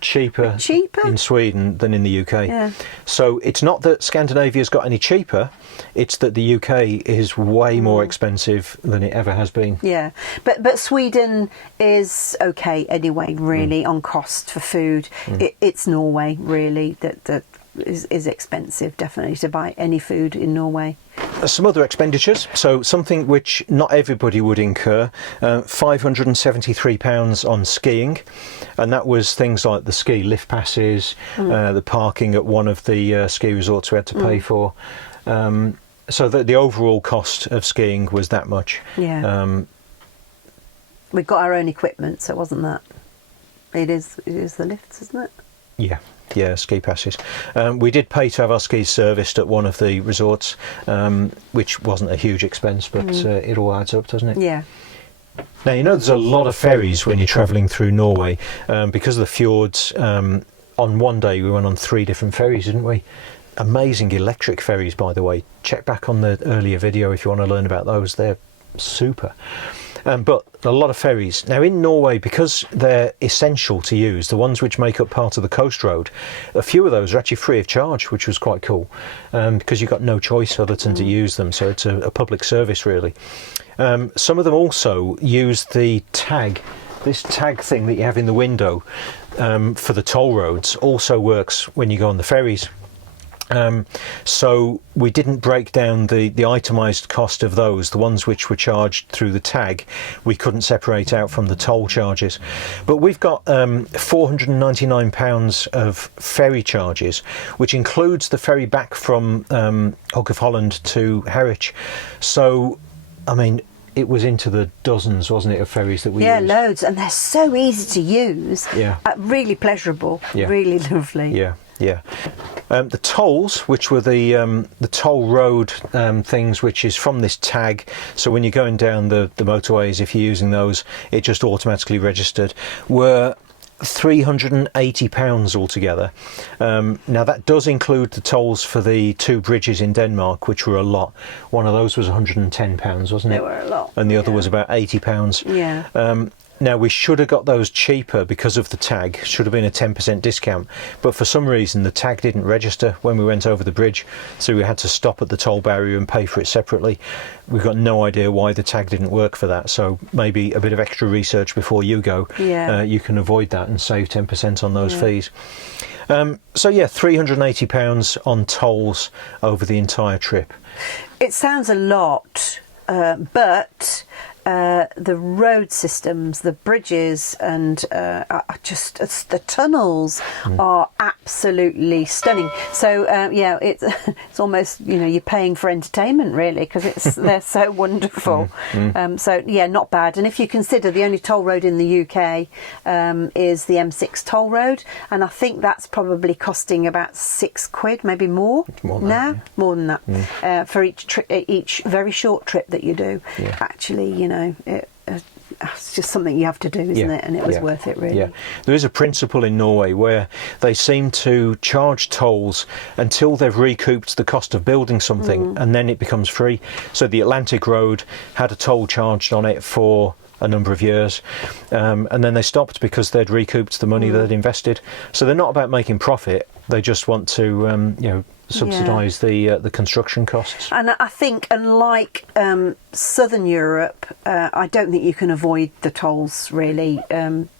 Cheaper in Sweden than in the UK. So it's not that Scandinavia's got any cheaper, it's that the UK is way more expensive than it ever has been. Yeah, but Sweden is okay anyway, really, on cost for food. It's Norway, really, that is expensive, definitely, to buy any food in Norway. Some other expenditures, so something which not everybody would incur, £573 on skiing, and that was things like the ski lift passes, the parking at one of the ski resorts we had to pay for, so that the overall cost of skiing was that much. We got our own equipment, so it wasn't that. It is the lifts, isn't it? Yeah, ski passes. We did pay to have our skis serviced at one of the resorts, which wasn't a huge expense, but it all adds up, doesn't it? Yeah. Now, there's a lot of ferries when you're travelling through Norway, because of the fjords. On one day we went on 3 different ferries, didn't we? Amazing electric ferries, by the way. Check back on the earlier video if you want to learn about those. They're super. But a lot of ferries. Now in Norway, because they're essential to use, the ones which make up part of the coast road, a few of those are actually free of charge, which was quite cool, because you've got no choice other than to use them. So it's a public service, really. Some of them also use the tag. This tag thing that you have in the window for the toll roads also works when you go on the ferries. So we didn't break down the itemised cost of those, the ones which were charged through the tag. We couldn't separate out from the toll charges. But we've got £499 of ferry charges, which includes the ferry back from Hook of Holland to Harwich. So, I mean, it was into the dozens, wasn't it, of ferries that we used? Yeah, loads, and they're so easy to use. Yeah. Really pleasurable. Yeah. Really lovely. Yeah, yeah. The tolls, which were the toll road things, which is from this tag. So when you're going down the motorways, if you're using those, it just automatically registered, were £380 altogether. Now that does include the tolls for the 2 bridges in Denmark, which were a lot. One of those was £110, wasn't it? They were a lot. And the other was about £80. Yeah. Now we should have got those cheaper because of the tag. Should have been a 10% discount, but for some reason the tag didn't register when we went over the bridge, so we had to stop at the toll barrier and pay for it separately. We've got no idea why the tag didn't work for that, so maybe a bit of extra research before you go. Yeah. You can avoid that and save 10% on those fees. So yeah, £380 on tolls over the entire trip. It sounds a lot, but the road systems, the bridges, and just the tunnels are absolutely stunning. So yeah, it's almost, you know, you're paying for entertainment really, because they're so wonderful. So yeah, not bad. And if you consider the only toll road in the UK is the M6 toll road, and I think that's probably costing about £6, maybe more. More than now, that, yeah. more than that, for each very short trip that you do. Yeah. Actually, you know, it's just something you have to do, isn't it? And it was worth it, really. Yeah, there is a principle in Norway where they seem to charge tolls until they've recouped the cost of building something, and then it becomes free. So the Atlantic Road had a toll charged on it for a number of years, and then they stopped because they'd recouped the money they'd invested. So they're not about making profit; they just want to, you know, subsidise the construction costs. And I think, unlike Southern Europe, I don't think you can avoid the tolls really,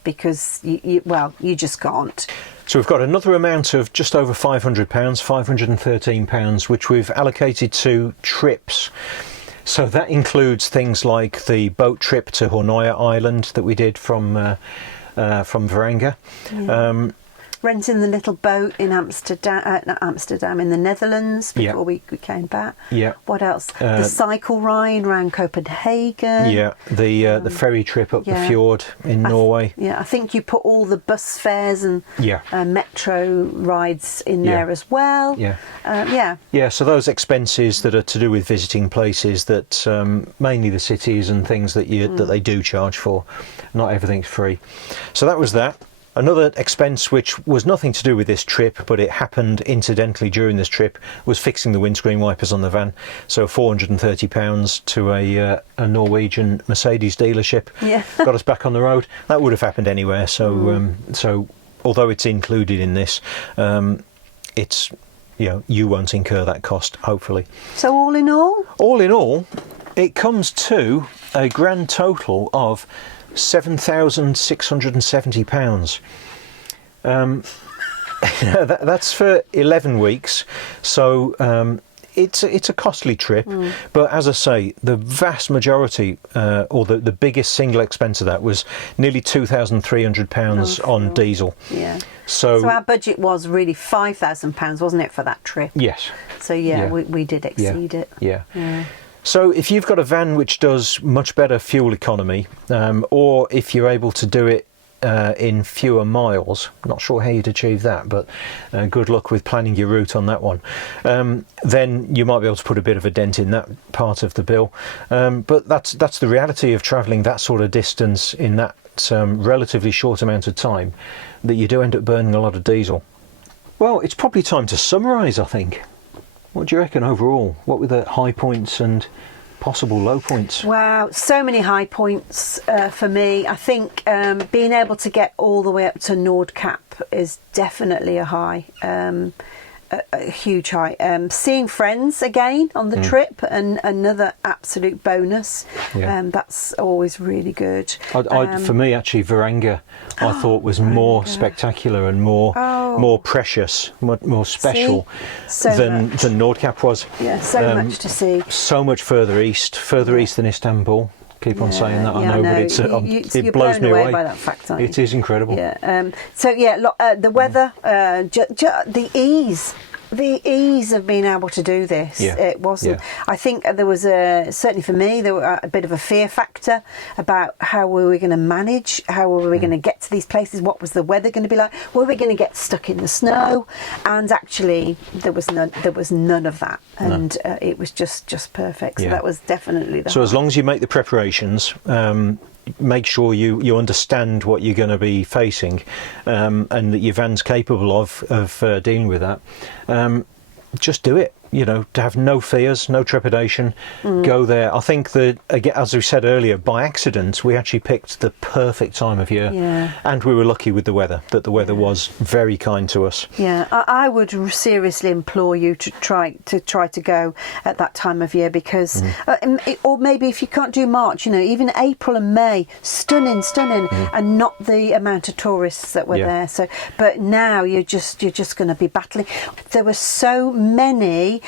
because you just can't. So we've got another amount of just over £500, £513, which we've allocated to trips. So that includes things like the boat trip to Hornoya Island that we did from Varanger. Yeah. Renting the little boat in Amsterdam, in the Netherlands before we came back. Yeah. What else? The cycle ride around Copenhagen. Yeah. The ferry trip up the fjord in Norway. I think you put all the bus fares and Yeah. metro rides in there as well. Yeah. Yeah. So those expenses that are to do with visiting places, that mainly the cities and things that that they do charge for. Not everything's free. So that was that. Another expense which was nothing to do with this trip, but it happened incidentally during this trip, was fixing the windscreen wipers on the van. So £430 to a Norwegian Mercedes dealership. Yeah. Got us back on the road. That would have happened anywhere. So so although it's included in this, it's, you know, you won't incur that cost, hopefully. So all in all, it comes to a grand total of £7,670. That's for 11 weeks, so it's a costly trip, but as I say, the vast majority, or the biggest single expense of that, was nearly £2,300 on diesel. Yeah. So our budget was really £5,000, wasn't it, for that trip? Yes. So we did exceed it. Yeah. So if you've got a van which does much better fuel economy, or if you're able to do it in fewer miles, not sure how you'd achieve that, but good luck with planning your route on that one, then you might be able to put a bit of a dent in that part of the bill. But that's the reality of travelling that sort of distance in that relatively short amount of time, that you do end up burning a lot of diesel. Well, it's probably time to summarise, I think. What do you reckon overall? What were the high points and possible low points? Wow, so many high points for me. I think being able to get all the way up to Nordkap is definitely a high. A huge high. Seeing friends again on the trip, and another absolute bonus. Yeah. That's always really good. For me, actually, Varanga, I thought was more spectacular and more precious, more special than Nordkap was. Yeah, so much to see. So much further east than Istanbul. Keep on saying that, I know, but it blows me away by that fact, aren't you? It is incredible. Yeah. The weather, the ease of being able to do this. Yeah. It wasn't. Yeah. I think there was certainly for me there was a bit of a fear factor about how we were going to manage, how were we going to get to these places, what was the weather going to be like, were we going to get stuck in the snow? And actually there was none of that, and it was just perfect. So that was definitely the So as long as you make the preparations, make sure you understand what you're going to be facing, and that your van's capable of dealing with that. Just do it. To have no fears, no trepidation, go there. I think that, again, as we said earlier, by accident, we actually picked the perfect time of year, and we were lucky with the weather, that the weather was very kind to us. Yeah, I would seriously implore you to try to go at that time of year, because, or maybe if you can't do March, even April and May, stunning, and not the amount of tourists that were there. So, but now you're just going to be battling. There were so many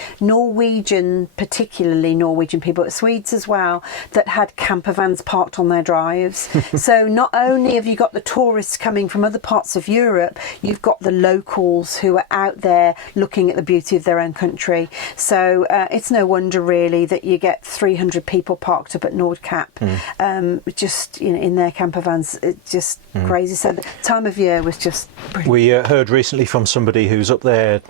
particularly Norwegian people, but Swedes as well, that had camper vans parked on their drives. So not only have you got the tourists coming from other parts of Europe, you've got the locals who are out there looking at the beauty of their own country. So it's no wonder really that you get 300 people parked up at Nordkap, just in their camper vans. It's just crazy. So the time of year was just brilliant. We heard recently from somebody who's up there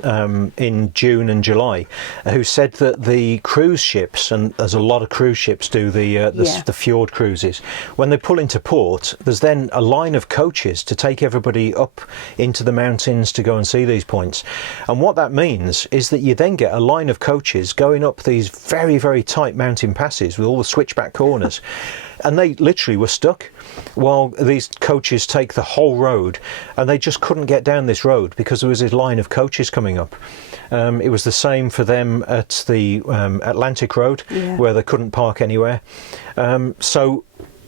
in June and July, who said that the cruise ships, and there's a lot of cruise ships do the fjord cruises, when they pull into port, there's then a line of coaches to take everybody up into the mountains to go and see these points. And what that means is that you then get a line of coaches going up these very, very tight mountain passes with all the switchback corners. And they literally were stuck while these coaches take the whole road, and they just couldn't get down this road because there was this line of coaches coming up. It was the same for them at the Atlantic Road, where they couldn't park anywhere. So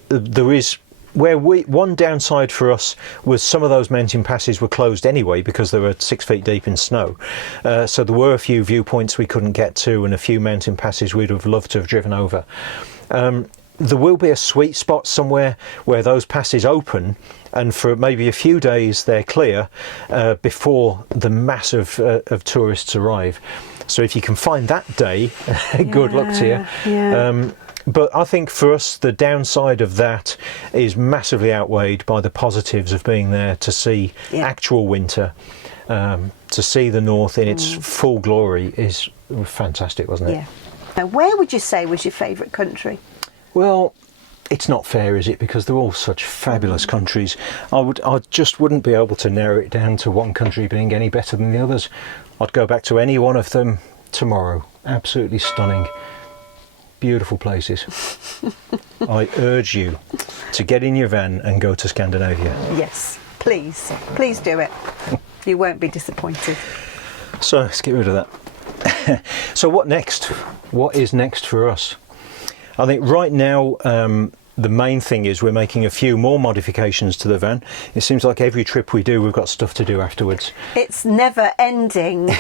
there is one downside for us was some of those mountain passes were closed anyway because they were 6 feet deep in snow. So there were a few viewpoints we couldn't get to, and a few mountain passes we'd have loved to have driven over. There will be a sweet spot somewhere where those passes open, and for maybe a few days they're clear before the mass of tourists arrive. So if you can find that day, good luck to you. Yeah. But I think for us, the downside of that is massively outweighed by the positives of being there to see actual winter, to see the north in its full glory is fantastic, wasn't it? Yeah. Now, where would you say was your favourite country? Well, it's not fair, is it? Because they're all such fabulous countries. I just wouldn't be able to narrow it down to one country being any better than the others. I'd go back to any one of them tomorrow. Absolutely stunning. Beautiful places. I urge you to get in your van and go to Scandinavia. Yes, please. Please do it. You won't be disappointed. So let's get rid of that. So what next? What is next for us? I think right now the main thing is we're making a few more modifications to the van. It seems like every trip we do we've got stuff to do afterwards. It's never ending.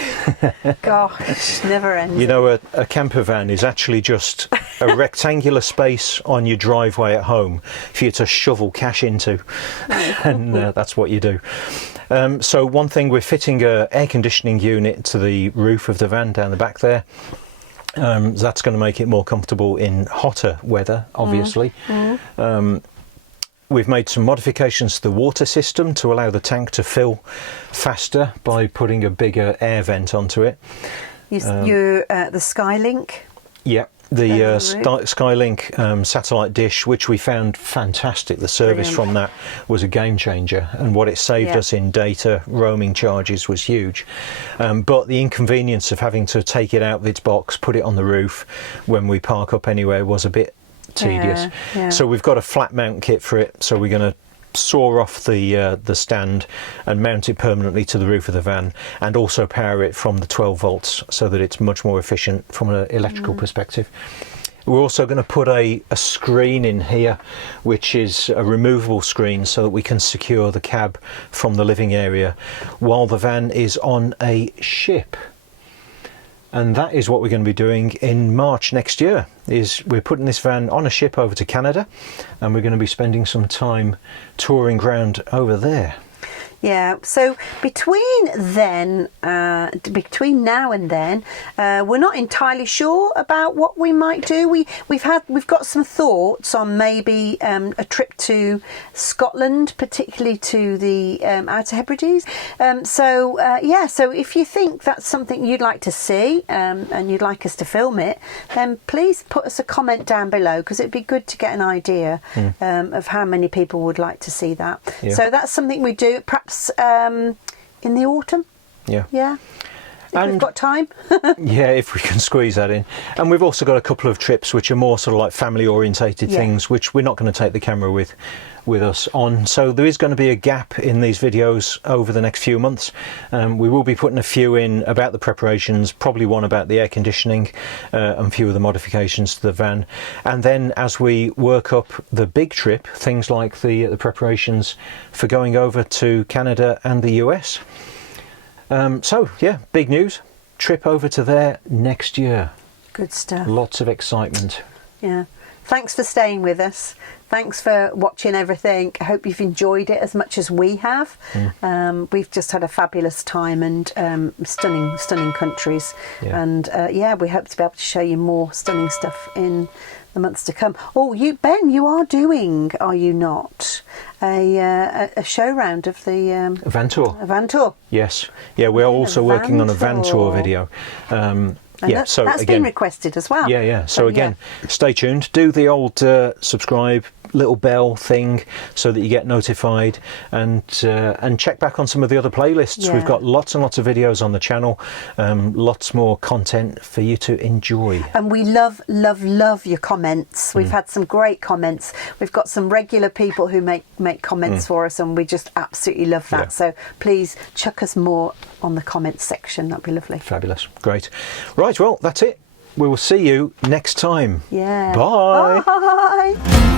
Gosh, never ending. A camper van is actually just a rectangular space on your driveway at home for you to shovel cash into, and that's what you do. So one thing, we're fitting an air conditioning unit to the roof of the van down the back there. That's going to make it more comfortable in hotter weather, obviously. We've made some modifications to the water system to allow the tank to fill faster by putting a bigger air vent onto it. The Skylink? Yeah, the Skylink satellite dish, which we found fantastic. The service from that was a game changer, and what it saved us in data roaming charges was huge. But the inconvenience of having to take it out of its box, put it on the roof when we park up anywhere was a bit tedious. So we've got a flat mount kit for it, so we're going to saw off the stand and mount it permanently to the roof of the van, and also power it from the 12 volts so that it's much more efficient from an electrical perspective. We're also going to put a screen in here, which is a removable screen, so that we can secure the cab from the living area while the van is on a ship. And that is what we're going to be doing in March next year. Is we're putting this van on a ship over to Canada, and we're going to be spending some time touring around over there. Yeah, so between now and then, we're not entirely sure about what we might do. We've got some thoughts on maybe a trip to Scotland, particularly to the Outer Hebrides. So if you think that's something you'd like to see and you'd like us to film it, then please put us a comment down below, because it'd be good to get an idea of how many people would like to see that. Yeah. So that's something we do perhaps in the autumn. If we've got time. If we can squeeze that in. And we've also got a couple of trips which are more sort of like family orientated things, which we're not going to take the camera with us on. So there is going to be a gap in these videos over the next few months. We will be putting a few in about the preparations, probably one about the air conditioning, and a few of the modifications to the van. And then as we work up the big trip, things like the preparations for going over to Canada and the US. Big news. Trip over to there next year. Good stuff. Lots of excitement. Yeah. Thanks for staying with us. Thanks for watching everything. I hope you've enjoyed it as much as we have. We've just had a fabulous time, and stunning countries. And we hope to be able to show you more stunning stuff in the months to come. Oh, Ben, you are doing, are you not, a show round of the van tour? A van tour. Yes. Yeah, we're also working on a van tour video. That's been requested as well. So again, stay tuned. Do the old subscribe, little bell thing, so that you get notified, and check back on some of the other playlists. We've got lots and lots of videos on the channel, lots more content for you to enjoy. And we love your comments. We've had some great comments. We've got some regular people who make comments for us, and we just absolutely love that. So please chuck us more on the comments section. That'd be lovely. Fabulous. Great. Right, well, that's it. We will see you next time. Yeah. Bye. Bye.